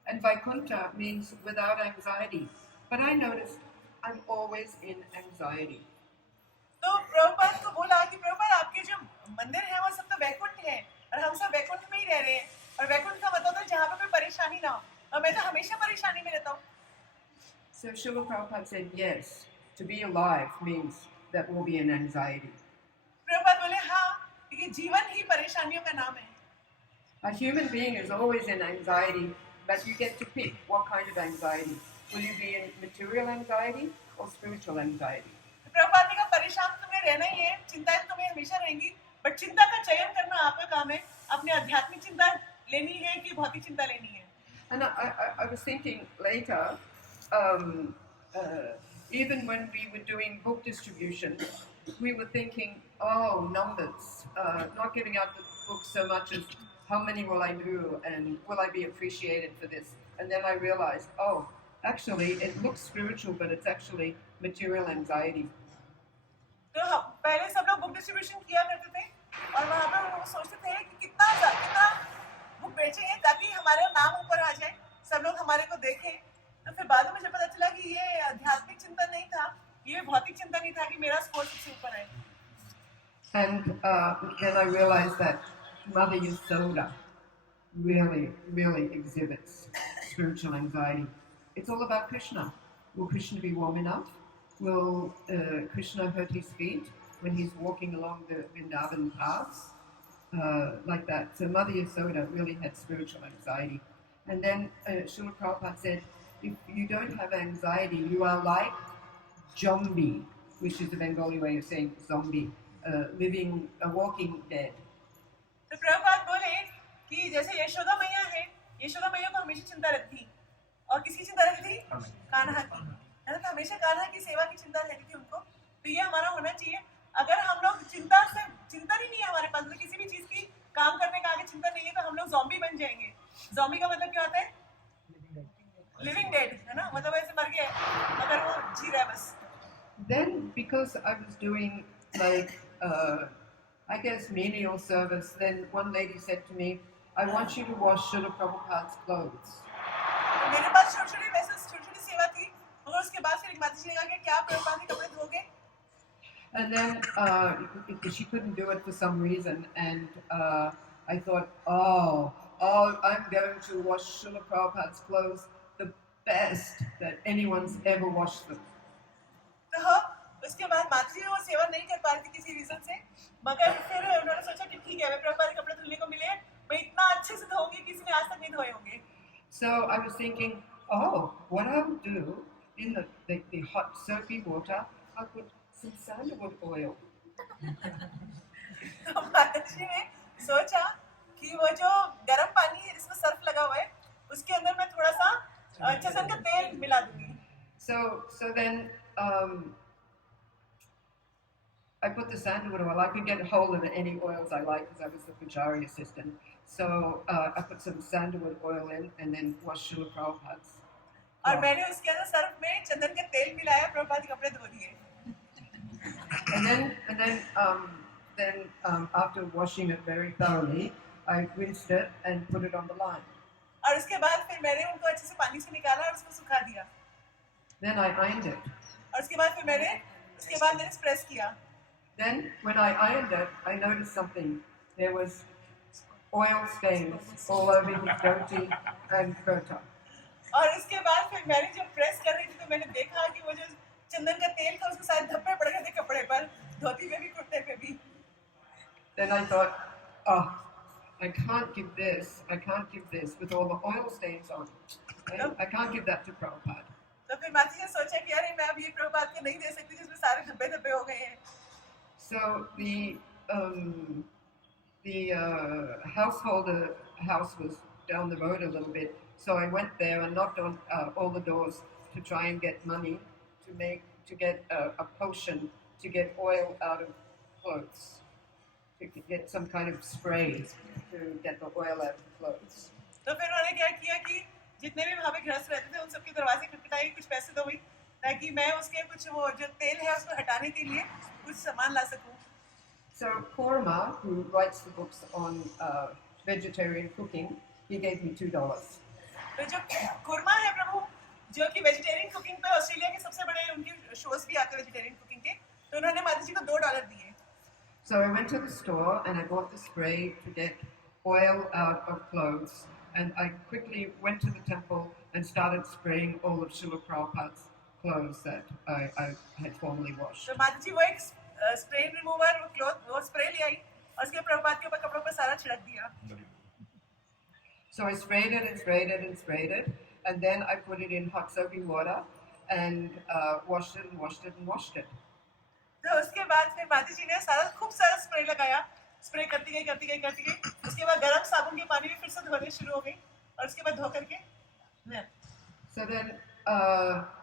and Vaikuntha means without anxiety. But I noticed I'm always in anxiety." तो प्रभुपाद को बोला कि प्रभुपाद आपके जो मंदिर है वो सब तो वैकुंठ है और हम सब वैकुंठ में ही रह रहे हैं और वैकुंठ का मतलब है जहाँ पे कोई परेशानी ना हो और मैं तो हमेशा परेशानी में रहता हूँ. So Srila Prabhupada said, "Yes, to be alive means that we'll be in anxiety." Prabhupada बोले हाँ, क्योंकि जीवन ही परेशानियों का नाम है. A human being is always in anxiety, but you get to pick what kind of anxiety. Will you be in material anxiety or spiritual anxiety? Prabhupada ने कहा परेशान तुम्हें रहना ही है, चिंताएं तुम्हें हमेशा रहेंगी, बट चिंता का चयन करना आपका काम है. अपने आध्यात्मिक चिंता लेनी है कि भौतिक चिंता लेनी है. And I was thinking later, even when we were doing book distribution, we were thinking, oh, numbers, not giving out the books so much as how many will I do and will I be appreciated for this? And then I realized, oh, actually it looks spiritual, but it's actually material anxiety. तो पहले सब लोग book distribution किया करते थे और वहाँ पे वो सोचते थे कि कितना बुक बेचेंगे ताकि हमारे नाम ऊपर आ जाए, सब लोग हमारे को देखें। तो फिर बाद में मुझे पता चला कि ये आध्यात्मिक चिंतन नहीं था, ये भौतिक चिंतन ही था कि मेरा स्कोर सबसे ऊपर है। And then I realized that Mother Yasoda really exhibits spiritual anxiety. It's all about Krishna. Will Krishna be warm enough? Will Krishna hurt his feet when he's walking along the Vrindavan paths? Like that. So Mother Yasoda really had spiritual anxiety. And then Srila Prabhupada said, if you don't have anxiety, you are like zombie, which is the Bengali way of saying zombie, a walking dead. तो प्रभुपाद बोले कि जैसे यशोदा मैया है, यशोदा मैया को हमेशा चिंता रहती थी, और किसकी चिंता रहती थी? कान्हा की, है ना? तो हमेशा कान्हा की सेवा की चिंता रहती थी उनको। तो ये हमारा होना चाहिए। अगर हम लोग चिंता ही नहीं है हमारे पास, किसी भी चीज की काम करने का आगे चिंता नहीं है, तो हम लोग ज़ॉम्बी बन जाएंगे। ज़ॉम्बी का मतलब क्या होता है? लिविंग डेड, है ना? मतलब ऐसे मर गया अगर वो जी रहा है बस। Then because I was doing like I guess menial service, then one lady said to me, I want you to wash Srila Prabhupada's clothes. मेरे पास छोटी सेवा थी, मगर उसके बाद फिर एक माता जी ने कहा कि क्या आप प्रभुपाद के कपड़े धोगे? And then she couldn't do it for some reason, and I thought, I'm going to wash Srila Prabhupada's clothes, the best that anyone's ever washed them. तो उसके बाद माता जी वो सेवा नहीं कर पा रही थी किसी रीजन से, मगर फिर उन्होंने सोचा कि ठीक है, मैं प्रभुपाद के कपड़े धुलने को मिले, मैं इतना अच्छे से धोऊंगी किसी ने आज तक नहीं धोए होंगे। So I was thinking, what I'll do in the hot soapy water, I'll put some sandalwood oil. तो माता जी ने सोचा कि वो जो गर्म पानी है जिसमें सर्फ लगा हुआ है, उसके अंदर मैं थोड़ा सा चंदन का तेल मिला दूंगी। So then I put the sandalwood oil. I could get hold of any oils I like because I was the pujari assistant. So I put some sandalwood oil in and then washed Srila Prabhupada's. और मैंने उसके अंदर सर्फ में चंदन का तेल मिलाया, प्रभुपाद के कपड़े धो दिए। And then after washing it very thoroughly, I rinsed it and put it on the line. और उसके बाद फिर मैंने उनको अच्छे से पानी से निकाला और उसको सुखा दिया। Then I ironed it. और उसके बाद मैंने प्रेस किया। Then when I ironed it, I noticed something. There was oil stains all over his goatee and kurta. और उसके बाद फिर मैंने जब प्रेस कर रही थी तो मैंने देखा कि वो जो चंदन का तेल था उसके साथ धब्बे पड़ गए थे कपड़े पर, धोती पे भी कुर्ते पे भी। Then I thought, I can't give this with all the oil stains on. I can't give that to Prabhupada. तो फिर माता जी ने सोचा कि अरे मैं अब ये प्रभुपाद को नहीं दे सकती जिसमें सारे धब्बे हो गए हैं। So the house was down the road a little bit, so I went there and knocked on all the doors to try and get money to get a potion to get oil out of clothes, to get some kind of spray to get the oil out of clothes. तो फिर उन्होंने क्या किया कि जितने भी वहाँ पे गृहस्थ रहते थे उन सबके दरवाजे खटखटाए, कुछ पैसे दो भाई, ताकि मैं उसके कुछ वो जो तेल है उसको हटाने के लिए कुछ सामान ला सकूं। So Kurma, who writes the books on vegetarian cooking, he gave me $2. तो जो कुर्मा है प्रभु, जो कि वेजिटेरियन कुकिंग पे ऑस्ट्रेलिया के सबसे बड़े उनके शोज भी आते हैं वेजिटेरियन कुकिंग के, तो उन्होंने माता जी को $2 दिए। So I went to the store and I bought the spray to get oil out of clothes, and I quickly went to the temple and started spraying all of Srila Prabhupada's clothes that I had formerly washed. तो माता जी वो एक spray remover वो स्प्रे ले आई और उसके प्रभुपाद के ऊपर कपड़ों पर सारा छिड़क दिया। So I sprayed it, and then I put it in hot soapy water and washed it. तो उसके बाद फिर माता जी ने खूब सारा स्प्रे लगाया, स्प्रे करती गई। उसके बाद गरम साबुन के पानी में फिर से धोने शुरू हो गई और उसके बाद धो करके So then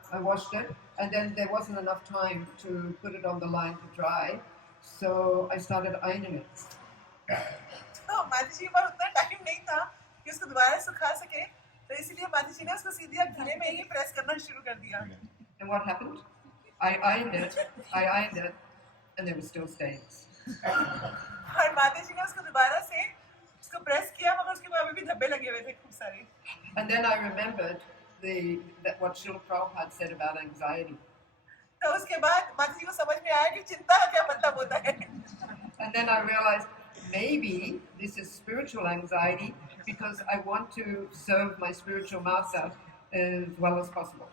I washed it, and then there wasn't enough time to put it on the line to dry, so I started ironing it. तो माता जी पर उतना टाइम नहीं था कि उसको दोबारा सुखा सके, तो इसलिए माता जी ने उसको सीधे घड़े में ही प्रेस करना शुरू कर दिया। And what happened? I ironed it, and there were still stains. और माता जी ने उसको दोबारा से उसको प्रेस किया, मगर उसके बाद अभी भी धब्बे लगे हुए थे खूब सारे. And then I remembered what Srila Prabhupada said about anxiety. तो उसके बाद माता जी को समझ में आया कि चिंता का क्या मतलब होता है. And then I realized maybe this is spiritual anxiety because I want to serve my spiritual master as well as possible.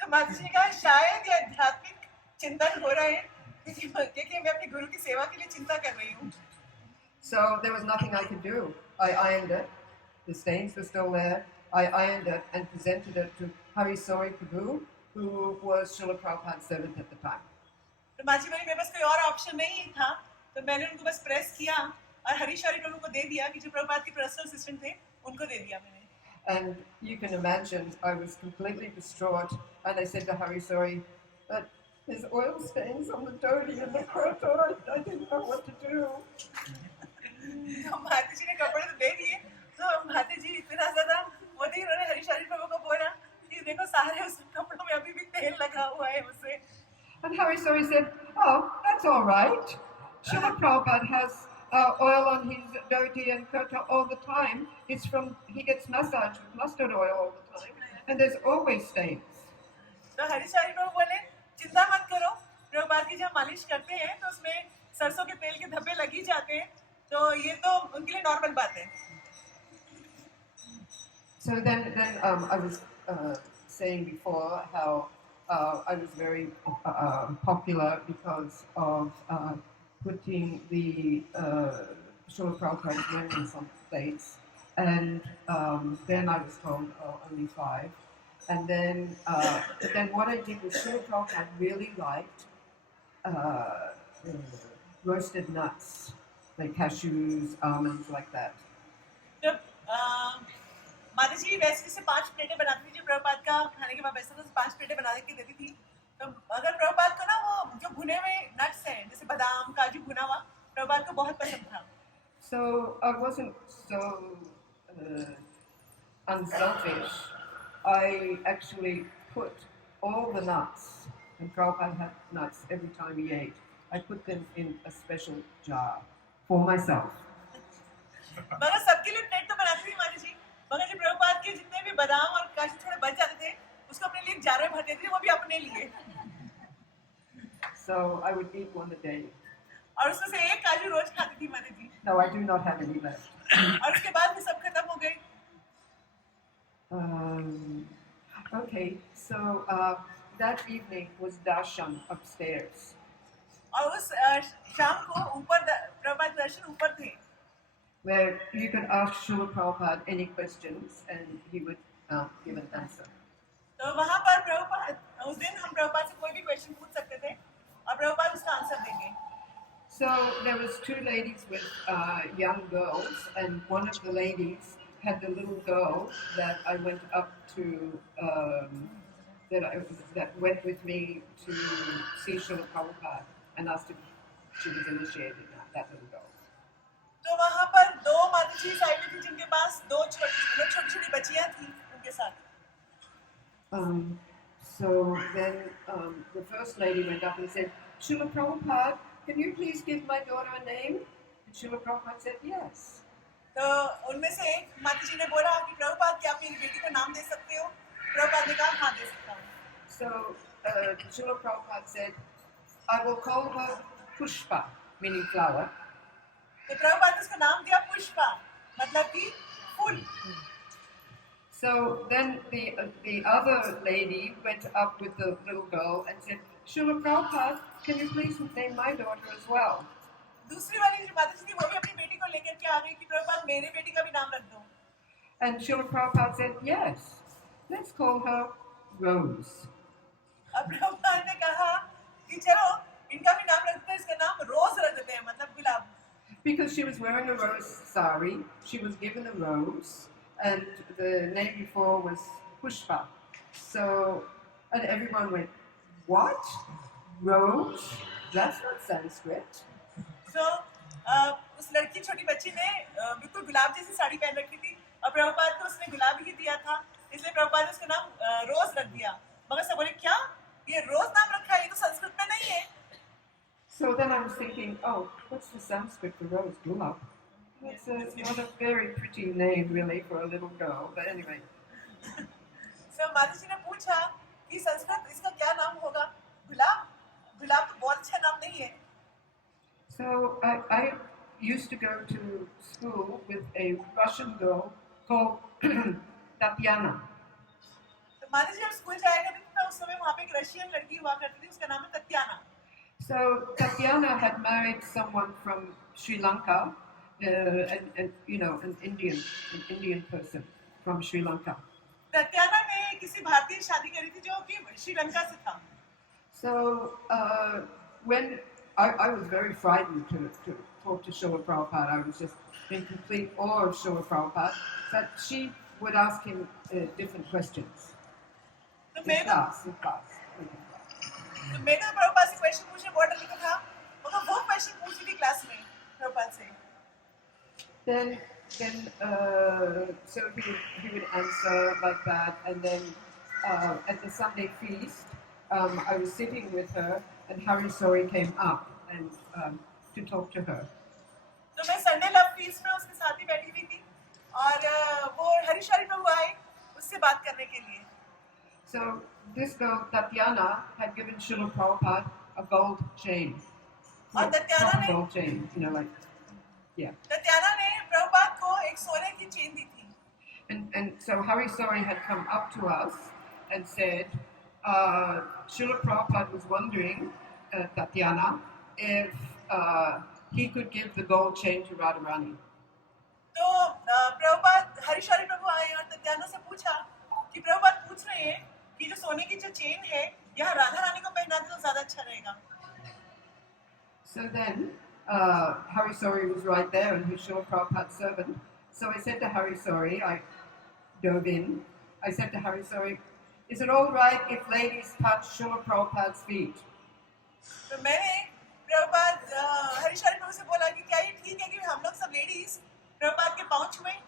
तो माता जी ने कहा शायद ये आध्यात्मिक चिंतन हो रहा है क्योंकि मैं अपने गुरु की सेवा के लिए चिंता कर रही हूँ. So there was nothing I could do. I ironed it. The stains were still there. I ironed it and presented it to Hari Sori Prabhu, who was Srila Prabhupada's servant at the time. तो माता जी बोली मेरे पास कोई और ऑप्शन नहीं था, तो मैंने उनको बस प्रेस किया और हरीशौरी प्रभु को दे दिया कि जो प्रभुपाद के पर्सनल असिस्टेंट थे उनको दे दिया मैंने. And you can imagine I was completely distraught, and I said to Hari Sori, but there's oil stains on the dhoti and the kroto. I didn't know what to do. तो माता जी ने कपड़े तो दे दिए, तो माता जी इतना ज्यादा मोदी उन्होंने हरीशौरी प्रभु को बोला कि देखो सारे उस कपड़ों में अभी भी तेल लगा हुआ है उसे. And Hari Sori said, oh, that's all right. Srila Prabhupada has oil on his dhoti and kurta all the time. He gets massaged with mustard oil all the time, and there's always stains. तो हरीशौरी प्रभु बोले चिंता मत करो, प्रभुपाद की जब मालिश करते हैं तो उसमें सरसों के तेल के धब्बे लग ही जाते हैं, तो ये तो उनके लिए नॉर्मल बात है. So then I was saying before how I was very popular because of putting the Srila Prabhupada's memories on plates, and then I was told, oh, only 5. And then what I did was Srila Prabhupada really liked roasted nuts, like cashews, almonds, like that. जब माता जी वैसे से 5 प्लेटें बनाती थी, जो प्रभुपाद का खाने के बाद वैसे तो 5 प्लेटें बना के देती थी. तो अगर प्रभुपाद को ना वो जो भुने हुए नट्स हैं जैसे बादाम काजू भुना हुआ प्रभुपाद को बहुत पसंद था. So I wasn't so unselfish. I actually put all the nuts, and Prabhupada had nuts every time he ate. I put them in a special jar for myself. मगर सबके लिए प्लेट तो बनाती थी माता जी, मगर जो प्रभुपाद के जितने भी बादाम और काजू थोड़े बच जाते थे उसको अपने लिए जार में भर देती थी, वो भी अपने लिए. So I would eat one a day. और उसमें से एक काजू रोज खाती थी माता जी. No, I do not have any left. और उसके बाद भी सब खत्म हो गए. Okay, so that evening was darshan upstairs. और उस शाम को ऊपर प्रभुपाद दर्शन ऊपर थे, where you could ask Srila Prabhupada any questions and he would give an answer. तो वहाँ पर प्रभुपाद उस दिन हम प्रभुपाद से कोई भी क्वेश्चन पूछ सकते थे और प्रभुपाद उसका आंसर देंगे. So there was 2 ladies with young girls, and one of the ladies had the little girl that I went up to, that went with me to see Srila Prabhupada and asked if she was initiated, that little girl. तो वहाँ पर 2 माताजी साइड थी जिनके पास 2 छोटी-छोटी बच्चियाँ थी उनके साथ. So then the first lady went up and said, Srila Prabhupada, can you please give my daughter a name? And Srila Prabhupada said, yes. तो उनमें से एक माताजी ने बोला कि प्रभुपाद क्या आप मेरी बेटी का नाम दे सकते हो? प्रभुपाद ने कहा हाँ दे सकता हूँ. So Srila Prabhupada said, I will call her Pushpa, meaning flower. तो प्रभुपाद ने उसका नाम दिया पुष्पा, मतलब कि फूल. So then the other lady went up with the little girl and said, Srila Prabhupada, can you please name my daughter as well? दूसरी वाली जो माताजी थी वो भी अपनी बेटी को लेकर के आ गई कि प्रभुपाद मेरी बेटी का भी नाम रख दो. And Srila Prabhupada said, yes, let's call her Rose. अब प्रभुपाद ने कहा कि चलो इनका भी नाम रखते हैं, इसका नाम रोज रख देते हैं, मतलब गुलाब. Because she was wearing a rose sari, she was given a rose, and the name before was Pushpa. So, and everyone went, what? Rose? That's not Sanskrit. So, उस लड़की छोटी बच्ची ने बिल्कुल गुलाब जैसी साड़ी पहन रखी थी और प्रभुपाद को उसने गुलाब ही दिया था, इसलिए प्रभुपाद ने उसका नाम रोज रख दिया. मगर सब बोले क्या ये रोज नाम रखा है, ये तो संस्कृत में नहीं है. So then I was thinking, oh, what's the Sanskrit for rose? Gulab. It's not a very pretty name, really, for a little girl. But anyway. So माता जी ने पूछा कि संस्कृत इसका क्या नाम होगा? गुलाब? गुलाब तो बहुत अच्छा नाम नहीं है. So I used to go to school with a Russian girl called Tatiana. तो माता जी जब स्कूल जाया करती थी तो उस समय वहाँ पे एक रशियन लड़की हुआ करती थी, उसका नाम है तत्याना. So Tatiana had married someone from Sri Lanka, and you know, an Indian person from Sri Lanka. तत्याना ने किसी भारतीय शादी करी थी जो कि श्रीलंका से था. So when I was very frightened to talk to Srila Prabhupada, I was just in complete awe of Srila Prabhupada, that she would ask him different questions. तो In class. तो मैं तो प्रभुपाद से क्वेश्चन पूछे बहुत लिखा था, मगर वो क्वेश्चन पूछी थी क्लास में प्रभुपाद से. Then so he would answer like that, and then at the Sunday feast, I was sitting with her, and Hari Sori came up and to talk to her. तो मैं संडे लव फीस्ट में उसके साथ ही बैठी हुई थी और वो हरिशरी प्रभु आए उससे बात करने के लिए. So this girl Tatiana had given Srila Prabhupada a gold chain. और तत्याना ने Gold chain, you know, like yeah. तत्याना ने प्रभुपाद को एक सोने की चेन दी थी. And so Hari Sori had come up to us and said, Srila Prabhupada was wondering, Tatiana, if he could give the gold chain to Radharani. तो प्रभुपाद हरिशरी प्रभु आए और तत्याना से पूछा कि प्रभुपाद पूछ रहे हैं कि जो सोने की जो चेन है यह राधा रानी को पहना दे तो ज्यादा अच्छा रहेगा. So then Hari Sori was right there, and he's Srila Prabhupada's servant. So I said to Hari Sori, I dove in, I said to Hari Sori, is it all right if ladies touch Srila Prabhupada's feet? तो मैंने प्रभुपाद हरिशरी प्रभु से बोला कि क्या ये ठीक है कि हम लोग सब लेडीज प्रभुपाद के पांव छुएं?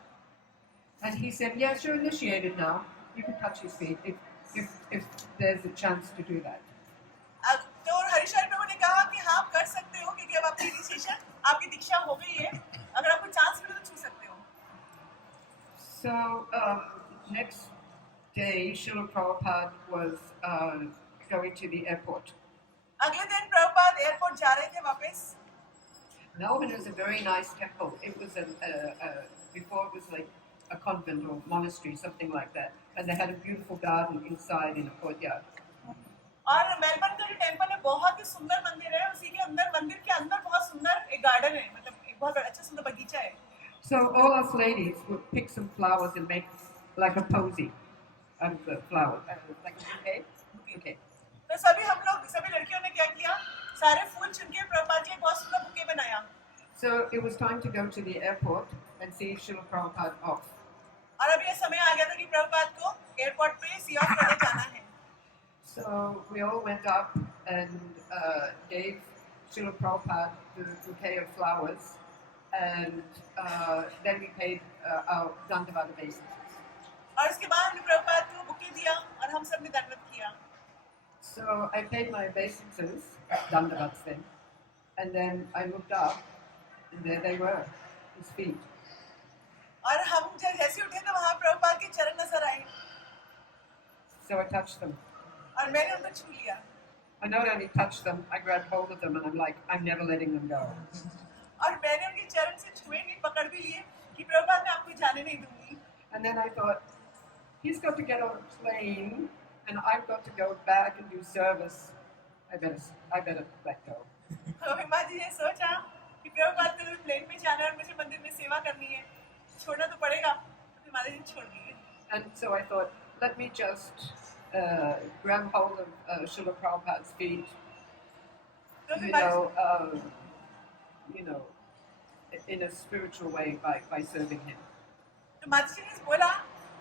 And he said, yes, you're initiated now. You can touch his feet if there's a chance to do that. तो हरिशरी प्रभु ने कहा कि हाँ आप कर सकते हो क्योंकि अब आपकी इनिशिएशन आपकी दीक्षा हो गई है, अगर आपको चांस मिले तो छू सकते हो. So next day, Srila Prabhupada was going to the airport. अगले दिन प्रभुपाद एयरपोर्ट जा रहे थे वापस. Melbourne is a very nice temple. It was before it was like a convent or monastery, something like that. And they had a beautiful garden inside in a courtyard. और मेलबर्न का जो टेंपल है बहुत ही सुंदर मंदिर है, उसी के अंदर मंदिर के अंदर बहुत सुंदर एक गार्डन है, मतलब एक बहुत अच्छा सुंदर बगीचा है. So all us ladies would pick some flowers and make like a posy out of the flower, like a bouquet. Okay. तो सभी हम लोग सभी लड़कियों ने क्या किया, सारे फूल चुन के प्रभुपाद जी बहुत सुंदर बुके बनाया. So it was time to go to the airport and see Srila Prabhupada off. और अब ये समय आ गया था कि प्रभुपाद को एयरपोर्ट पे सी ऑफ करने जाना है. So we all went up and gave Srila Prabhupada the bouquet of flowers, and then we paid our Dandavata obeisances. और उसके बाद हमने प्रभुपाद को बुके दिया और हम सब ने दंडवत किया. So I paid my obeisances, Dandavats then, and then I looked up, and there they were, his feet. और हम जैसे उठे तो वहाँ प्रभुपाद के चरण नजर आए. So I touched them. और मैंने उनको छू लिया. I not only touched them, I grabbed hold of them, and I'm like, I'm never letting them go. और मैंने उनके चरण से छुए नहीं, पकड़ भी लिए कि प्रभुपाद मैं आपको जाने नहीं दूंगी. And then I thought, he's got to get on a plane, and I've got to go back and do service. I better let go. तो हिमा जी ने सोचा कि प्रभुपाद को प्लेन में जाना है और मुझे मंदिर में सेवा करनी है, छोड़ना तो पड़ेगा. तो हिमा जी ने छोड़ दिए. And so I thought, let me just grab hold of Srila Prabhupada's feet, तो you know, in a spiritual way by serving him. तो माता जी ने बोला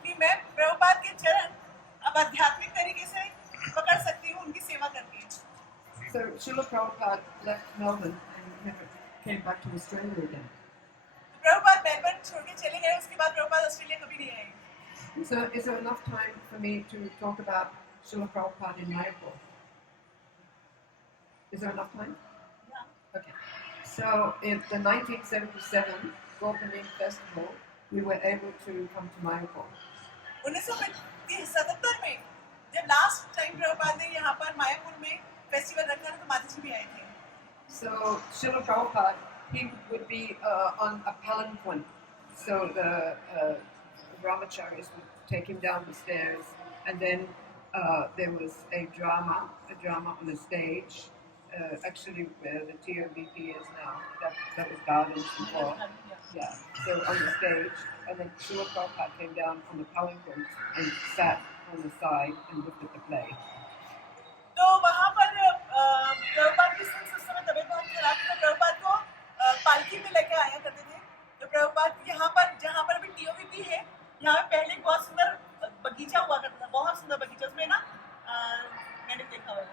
कि मैं प्रभुपाद के चरण अब आध्यात्मिक तरीके से पकड़ सकती हूँ उनकी सेवा करके. So Srila Prabhupada left Melbourne and never came back to Australia again. Prabhupada मेलबर्न छोड़ के चले गए, उसके बाद प्रभुपाद ऑस्ट्रेलिया कभी नहीं आए. So is there enough time for me to talk about Srila Prabhupada in Mayapur? Is there enough time? Yeah. Okay. So in the 1977 Botanical Festival, we were able to come to Mayapur. 1977 में जब last time Prabhupada ने यहाँ पर मायापुर में फेस्टिवल रखा था तो माता जी भी आए थे. So Srila Prabhupada, he would be on a palanquin. So the brahmacharis would take him down the stairs, and then there was a drama on the stage. Actually, where the TOBP is now, that was gardens before. Yeah. So on the stage, and then Srila Prabhupada came down on the palanquin and sat on the side and looked at the play. तो वहाँ पर प्रभुपाद की उस समय तबीयत बहुत खराब थी तो प्रभुपाद को पालकी में लेके आया करते थे. तो प्रभुपाद यहाँ पर जहाँ पर अभी टीओबीपी है यहाँ पे पहले एक बहुत सुंदर बगीचा हुआ करता था. बहुत सुंदर बगीचा उसमें ना मैंने देखा हुआ है.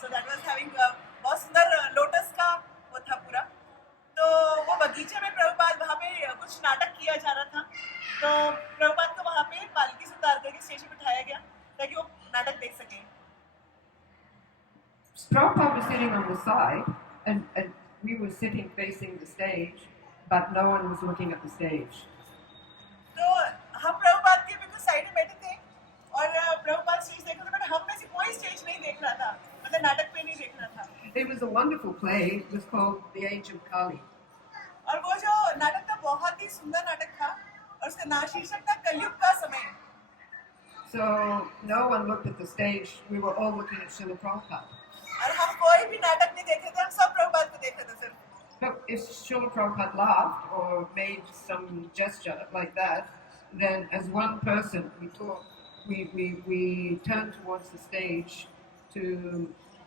सो दैट वाज हैविंग बहुत सुंदर लोटस का वो था पूरा. तो वो बगीचे में प्रभुपाद वहाँ पे कुछ नाटक किया जा रहा था. तो प्रभुपाद को वहाँ पे पालकी से उतार करके स्टेज पे बिठाया गया ताकि वो नाटक देख सके. Prabhupada was sitting on the side, and we were sitting facing the stage, but no one was looking at the stage. तो हम प्रभुपाद के बिल्कुल साइड में बैठे थे और प्रभुपाद स्टेज देख रहे थे, बट हम में से कोई स्टेज नहीं देख रहा था, मतलब नाटक पे नहीं देख रहा था. It was a wonderful play. It was called The Age of Kali. और वो जो नाटक था बहुत ही सुंदर नाटक था और उसका शीर्षक था कलयुग का समय. So no one looked at the stage. We were all looking at Srila Prabhupada. और हम कोई भी नाटक नहीं देख रहे थे, हम सब प्रभुपाद को देख रहे थे सिर्फ. But if Srila Prabhupada laughed or made some gesture like that, then as one person we turned towards the stage to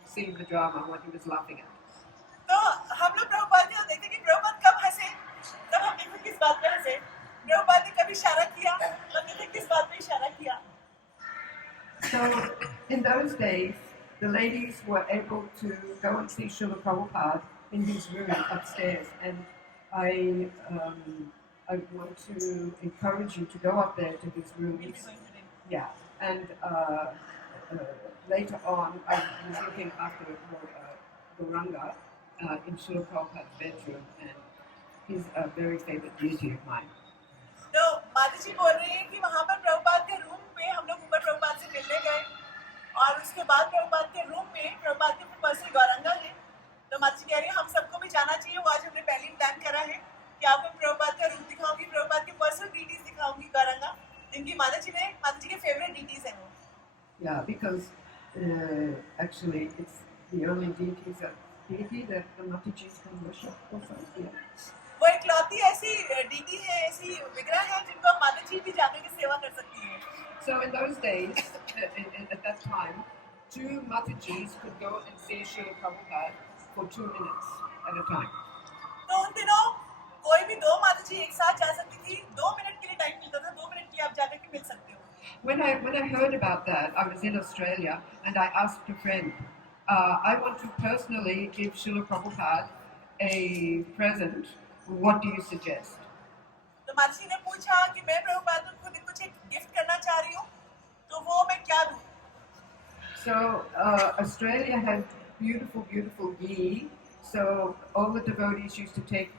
see the drama, what he was laughing at. तो हम लोग प्रभुपाद को देखते कि प्रभुपाद कब हंसे, तब हम देखते किस बात पे हंसे. प्रभुपाद ने कभी इशारा किया, तब देखते किस बात पे इशारा किया. So in those days, the ladies were able to go and see Srila Prabhupada in his room upstairs, and I want to encourage you to go up there to his room. Yeah, and later on, I was looking after Gauranga in Srila Prabhupada's bedroom, and he's a very favorite deity of mine. तो माता जी बोल रही है कि वहाँ पर प्रभुपाद के रूम पे हम लोग ऊपर प्रभुपाद से मिलने गए और उसके बाद प्रभुपाद के रूम में प्रभुपाद के पर्सनल गौरंगा है. तो माता जी कह रही है हम सबको भी जाना चाहिए. वो आज हमने पहले ही प्लान करा है कि आपको प्रभुपाद का रूम दिखाऊंगी, प्रभुपाद के पर्सनल डीटीज दिखाऊंगी गौरंगा, जिनकी माता जी के फेवरेट डीटीज हैं वो. Yeah, because actually it's the only deity that the Mataji's can worship also. Yeah. वो एक लौती ऐसी डीटी है, ऐसी विग्रह है जिनको माता जी भी जाकर के सेवा कर सकती है. So in those days, at that time, two Matajis could go and see Srila Prabhupada for 2 minutes at a time. तो उन दिनों कोई भी दो माता जी एक साथ जा सकती थी. 2 मिनट के लिए टाइम मिलता था. 2 मिनट के लिए आप जाकर के मिल सकते हो. When I heard about that, I was in Australia and I asked a friend, I want to personally give Srila Prabhupada a present. What do you suggest? तो माता जी ने पूछा कि मैं प्रभुपाद को खुद कुछ एक गिफ्ट करना चाह रही हूँ, तो वो मैं क्या दूँ? So Australia had beautiful ghee. So all the devotees used to take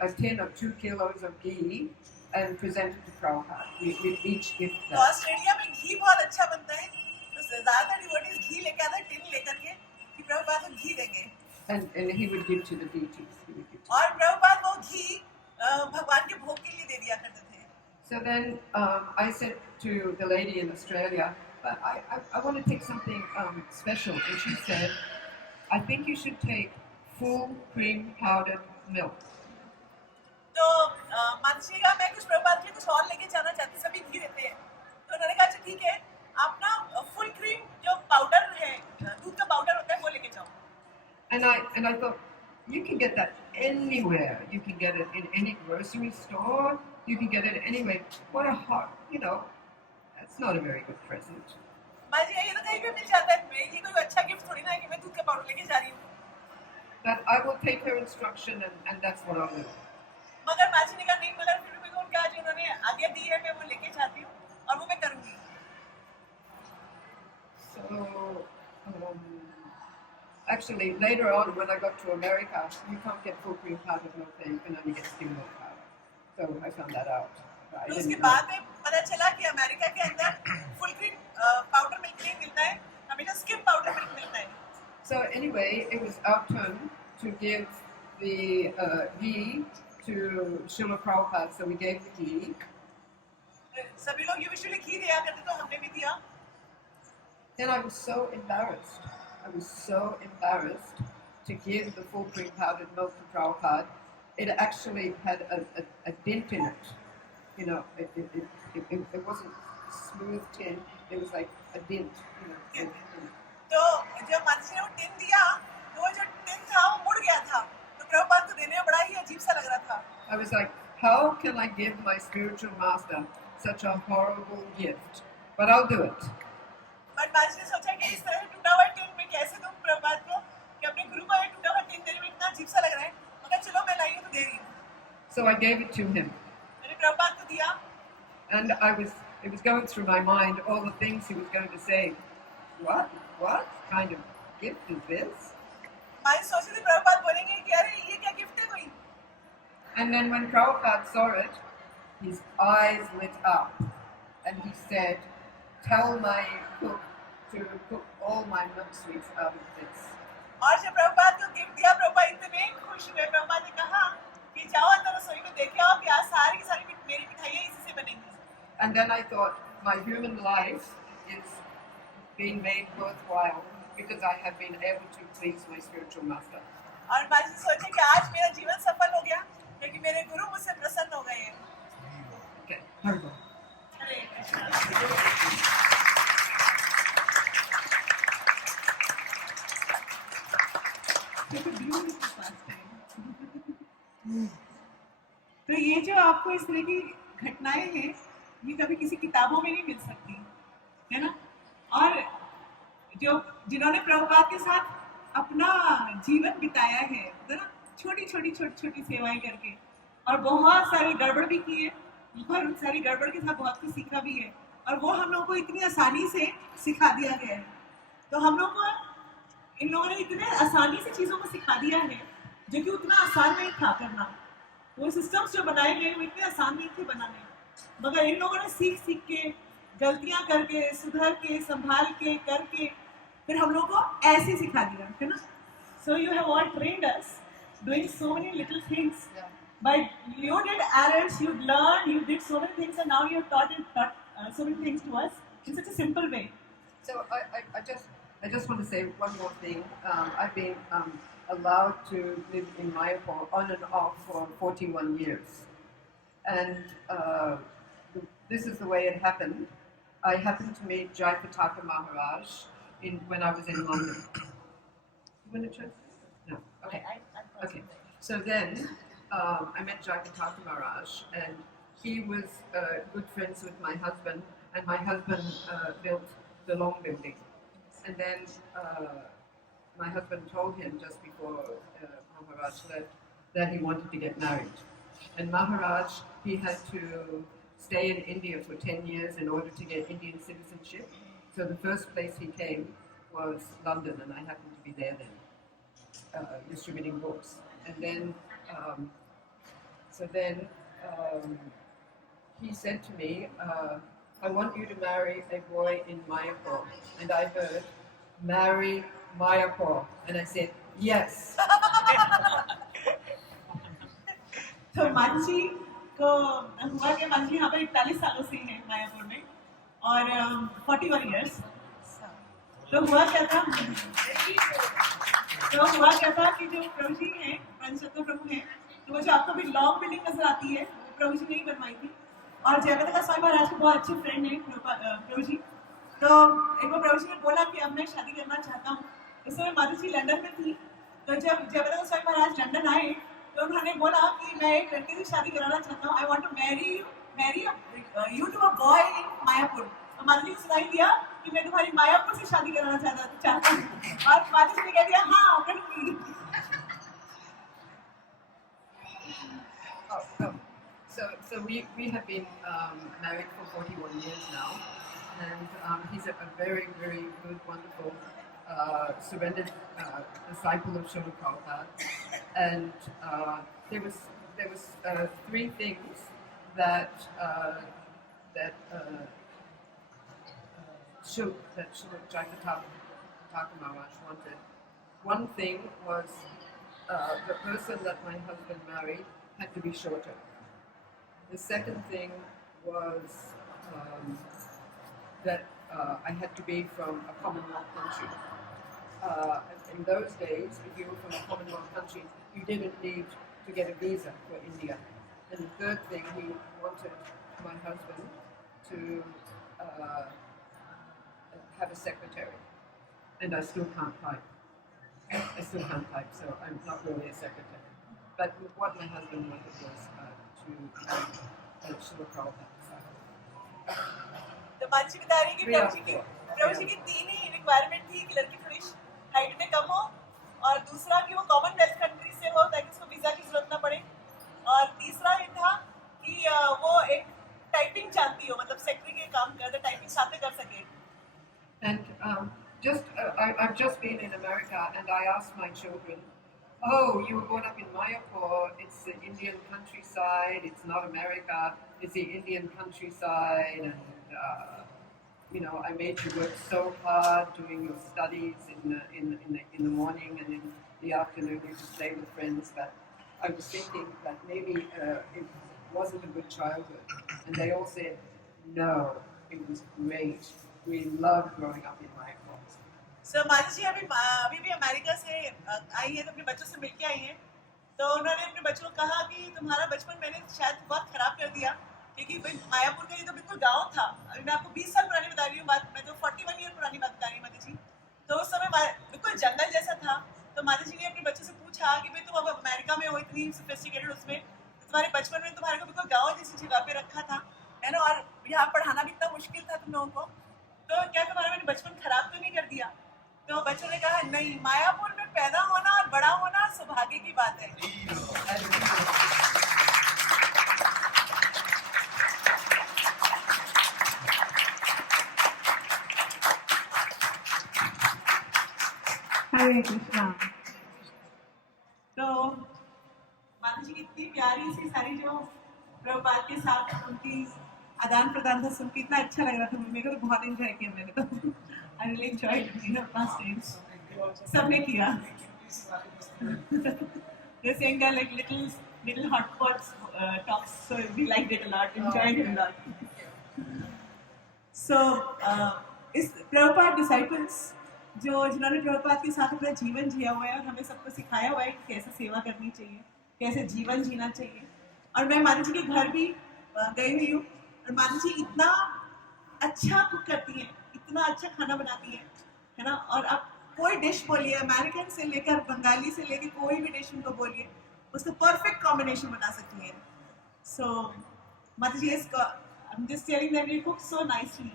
a tin of 2 kilos of ghee and present it to Prabhupada. We each gift तो that. ऑस्ट्रेलिया में घी बहुत अच्छा बनता है, तो ज़्यादातर डिवोटीज घी लेके आते हैं टिन लेकर के कि प्रभुपाद को घी देंगे. And he would give to the deities. और प्रभुपाद वो घी भगवान के भोग के लिए दे दिया करते थे. So then I said to the lady in Australia, I want to take something special. And she said, I think you should take full cream powdered milk. तो माता जी का मैं कुछ प्रभुपाद के लिए कुछ और लेके जाना चाहती, सभी घी देते हैं. तो उन्होंने कहा अच्छा ठीक है, आप ना फुल क्रीम जो पाउडर है, दूध का पाउडर होता है वो लेके जाओ. And I thought, you can get that anywhere. You can get it in any grocery store. You can get it anywhere. What a heart, that's not a very good present. माँ जी ये तो कहीं भी मिल जाता है. ये कोई अच्छा गिफ्ट थोड़ी ना है कि मैं दूध का पाउडर लेके जा रही हूँ. But I will take her instruction and that's what I'll do. मगर माँ जी ने कहा नहीं, मगर फिर भी उनका जो उन्होंने आज्ञा दी है मैं वो लेके जाती हूँ और वो मैं करूँगी. So Actually, later on, when I got to America, you can't get full cream powdered milk there. You can only get skim milk powder. So I found that out. I तो didn't उसके know. बाद में पता चला कि अमेरिका के अंदर फुल क्रीम पाउडर मिल्क नहीं मिलता है, हमेशा स्किम पाउडर मिल्क मिलता है. So anyway, it was our turn to give the ghee to Srila Prabhupada. So we gave the ghee. सभी लोग यूजुअली घी दिया करते, तो हमने भी दिया. Then I was so embarrassed. I was so embarrassed to give the full cream powdered milk to Prabhupada. It actually had a dent in it. You know, it wasn't smooth tin. It was like a dent. You know, in it. तो जब माता जी ने वो टिन दिया, तो वो जो टिन था वो मुड़ गया था, तो प्रभुपाद को देने में बड़ा ही अजीब सा लग रहा था. I was like, how can I give my spiritual master such a horrible gift? But I'll do it. But माता जी ने सोचा कि इस तरह से टूटा हुआ टिन में कैसे दूं प्रभुपाद को, कि अपने गुरु को ये टूटा हुआ टिन देने में इतना अजीब सा लग रहा है, मगर चलो मैं लाई हूँ तो दे रही हूँ. So I gave it to him. मैंने प्रभुपाद को दिया. And it was going through my mind all the things he was going to say. What kind of gift is this? मैं सोची थी प्रभुपाद बोलेंगे कि अरे ये क्या गिफ्ट है कोई. And then when Prabhupada saw it, his eyes lit up. And he said, tell my cook to cook all my milk sweets out of this. और जब प्रभुपाद को गिफ्ट दिया, प्रभुपाद इतने खुश हुए. प्रभुपाद ने कहा कि जाओ अंदर रसोई में देखे आओ कि आज सारी की सारी मेरी मिठाइयाँ इसी से बनेंगी. And then I thought, my human life is being made worthwhile because I have been able to please my spiritual master. और मैं सोचे कि आज मेरा जीवन सफल हो गया क्योंकि मेरे गुरु मुझसे प्रसन्न हो गए हैं. Okay, Haribol. हरे कृष्णा. तो ये जो आपको इस तरह की घटनाएं हैं, ये कभी किसी किताबों में नहीं मिल सकती, है ना. और जो जिन्होंने प्रभुपाद के साथ अपना जीवन बिताया है ना, छोटी छोटी सेवाएं करके, और बहुत सारी गड़बड़ भी की है, बहुत सारी गड़बड़ के साथ बहुत कुछ सीखा भी है, और वो हम लोगों को इतनी आसानी से सिखा दिया गया है. तो हम लोग को इन लोगों ने इतने आसानी से चीज़ों को सिखा दिया है जो कि उतना आसान नहीं था करना. वो सिस्टम्स जो बनाए गए वो इतने आसान नहीं थे बनाने, मगर इन लोगों ने सीख के, गलतियां करके, सुधर के, संभाल के, करके फिर हम लोग को ऐसे सिखा दिया, है ना. So you have all trained us doing so many little things, but you did errors, you learned, you did so many things, and now you have taught so many things to us in such a simple way. So I just want to say one more thing. I've been allowed to live in Mayapur on and off for 41 years. And this is the way it happened. I happened to meet Jayapataka Maharaj when I was in London. You want to try? No. Okay. Okay. So then I met Jayapataka Maharaj, and he was good friends with my husband, and my husband built the Long building. And then my husband told him just before Maharaj left that he wanted to get married. And Maharaj, he had to stay in India for 10 years in order to get Indian citizenship. So the first place he came was London, and I happened to be there then, distributing books. And then, he said to me, I want you to marry a boy in Mayapur. And I heard, marry Mayapur. And I said, yes. तो मानसी को हुआ कि मानसी यहाँ पर 41 सालों से है मायापुर में, और 41 years. तो हुआ क्या था कि जो प्रभु जी हैं, पंचतत्व प्रभु हैं, तो वो जो आपको भी लॉन्ग बिल्डिंग नजर आती है, वो प्रभु जी ने ही बनवाई थी. और जयप्रकाश स्वामी महाराज के बहुत अच्छे फ्रेंड हैं प्रभु जी. तो एक बार प्रभु जी ने बोला कि अब मैं शादी करना चाहता हूँ. उस समय माता जी लंदन में थी. तो जब जयप्रकाश स्वामी महाराज लंदन आए तो उन्होंने बोला कि मैं एक लड़के से शादी कराना चाहता हूँ. I want to marry you to a boy in Mayapur. और माता जी को सुनाई दिया कि मैं तुम्हारी मायापुर से शादी कराना चाहता हूँ. और माता जी ने कह दिया हाँ करूँगी. So we have been married for 41 years now, and he's a very, very good, wonderful surrendered disciple of Srila Prabhupada, and there was three things that Srila Atita Guna wanted. One thing was the person that my husband married had to be shorter. The second thing was that I had to be from a Commonwealth country. In those days, if you were from a Commonwealth country, you didn't need to get a visa for India. And the third thing, he wanted my husband to have a secretary. And I still can't type. So I'm not really a secretary. But what my husband wanted was to have Srila Prabhupada. तो मानसी बता रही है कि प्रभु जी की तीन ही रिक्वायरमेंट थी कि लड़की थोड़ी हाइट में कम हो, और दूसरा कि वो कॉमनवेल्थ कंट्री से हो ताकि उसको वीजा की जरूरत ना पड़े, और तीसरा ये था कि वो एक टाइपिंग जानती हो, मतलब सेक्रेटरी के काम करते टाइपिंग साथ कर सके. And I've just been in America, and I asked my children, "Oh, you were born up in Mayapur. It's the Indian countryside. It's not America. It's the Indian countryside, and I made you work so hard doing your studies in the morning, and in the afternoon you just stay with friends." But I was thinking that maybe it wasn't a good childhood, and they all said, "No, it was great. We loved growing up in Mayapur." So Mansi अभी भी अमेरिका से आई है, तो अपने बच्चों से मिलके आई हैं. तो उन्होंने अपने बच्चों को कहा कि तुम्हारा बचपन मैंने शायद बहुत खराब कर दिया, क्योंकि मायापुर का ये तो बिल्कुल गांव था. अभी मैं आपको 20 साल पुरानी बता रही हूँ बात, मैं तो 41 ईयर पुरानी बात बता रही हूँ माता जी. तो उस समय बिल्कुल जंगल जैसा था. तो माता जी ने अपने बच्चों से पूछा कि भाई तुम अब अमेरिका में हो, इतनी सोफिस्टिकेटेड उसमें, तो तुम्हारे बचपन में तुम्हारे को बिल्कुल गाँव जैसी जगह पे रखा था, है ना, और यहाँ पढ़ाना भी इतना मुश्किल था तुम लोगों को, तो क्या तुम्हारा मैंने बचपन खराब तो नहीं कर दिया? तो बच्चों ने कहा नहीं, मायापुर में पैदा होना और बड़ा होना सौभाग्य की बात है. हरे कृष्णा. तो माता जी की इतनी प्यारी सी सारी जो प्रभुपाद के साथ उनकी आदान प्रदान था, सुन के इतना अच्छा लग रहा था. मेरे को तो बहुत एंजॉय किया मैंने तो. I really enjoyed being on stage. सबने किया. They're saying that like little hot pots talks, so we liked it a lot, enjoyed it a lot. So इस प्रभुपाद डिसाइपल्स जिन्होंने प्रभुपाद के साथ अपना जीवन जिया हुआ है और हमें सबको सिखाया हुआ है कि कैसे सेवा करनी चाहिए, कैसे जीवन जीना चाहिए. और मैं माता जी के घर भी गई हुई हूँ, और माता जी इतना अच्छा कुक करती हैं, इतना अच्छा खाना बनाती है ना. और आप कोई डिश बोलिए, अमेरिकन से लेकर बंगाली से लेकर कोई भी डिश उनको बोलिए, उसको परफेक्ट कॉम्बिनेशन बना सकती है. सो माता जी, I'm just telling that you cook so nicely.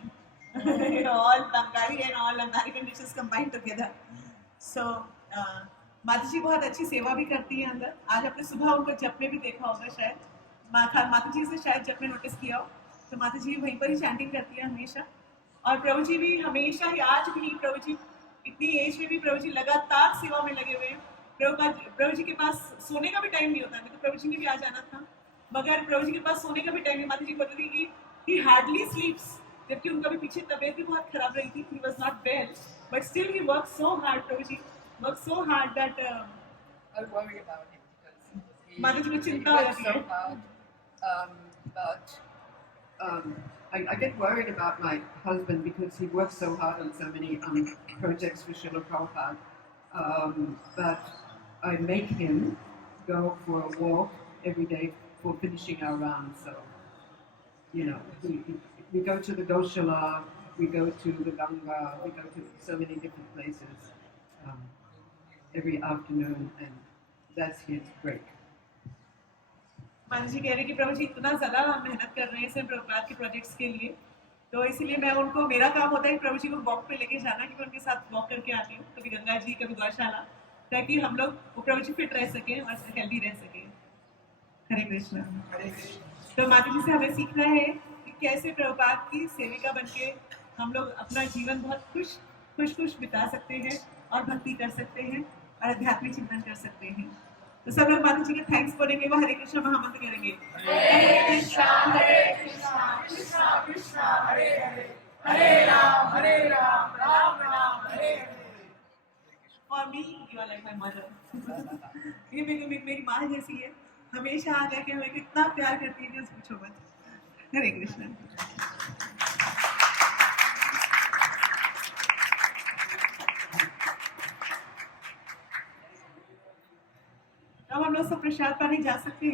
All Bengali and all American dishes combined together. So माता जी बहुत अच्छी सेवा भी करती हैं अंदर. आज आपने सुबह उनको जप में भी देखा होगा शायद. माता जी से शायद जप में नोटिस किया हो, तो माता जी वहीं पर ही चैंटिंग करती है हमेशा. और प्रभु जी भी हमेशा ही, आज भी प्रभु जी इतनी एज में भी प्रभु जी लगातार सेवा में लगे हुए हैं. प्रभु जी के पास सोने का भी टाइम नहीं होता. तो प्रभु जी ने भी आ जाना था, मगर प्रभु जी के पास सोने का भी टाइम नहीं. माता जी बोल रही थी कि he hardly sleeps, जबकि उनका भी पीछे तबीयत भी बहुत खराब रही थी. He was not well, but still he worked so hard. Prabhu ji worked so hard that I worry about him because माता जी को चिंता हो जाती है. But I get worried about my husband because he works so hard on so many projects for Srila Prabhupada. But I make him go for a walk every day for finishing our round. So, we go to the Goshala, we go to the Ganga, we go to so many different places every afternoon, and that's his break. माता जी कह रहे कि प्रभु जी इतना ज़्यादा मेहनत कर रहे हैं सिर्फ प्रभुपाद के प्रोजेक्ट्स के लिए, तो इसीलिए मैं उनको, मेरा काम होता है प्रभु जी को वॉक पे लेके जाना, कि मैं उनके साथ वॉक करके आती हूँ, कभी गंगा जी कभी गौशाला, ताकि हम लोग प्रभु जी फिट रह सकें और हेल्दी रह सकें. हरे कृष्णा. तो माता जी से हमें सीखना है कि कैसे प्रभुपाद की सेविका बनके हम लोग अपना जीवन बहुत खुश खुश खुश बिता सकते हैं और भक्ति कर सकते हैं और आध्यात्मिक चिंतन कर सकते हैं। तो सब लोग माता जी के थैंक्स बोलेंगे, वो हरे कृष्ण महामंत्र करेंगे। हरे कृष्णा कृष्णा कृष्णा हरे हरे, हरे राम राम राम हरे Hare. For me, you are like my mother. ये मेरी माँ जैसी है, हमेशा आ जाके हमें कितना प्यार करती है कि उस पूछो मत। हरे कृष्ण। अब हम लोग सब प्रसाद पाने जा सकते हैं।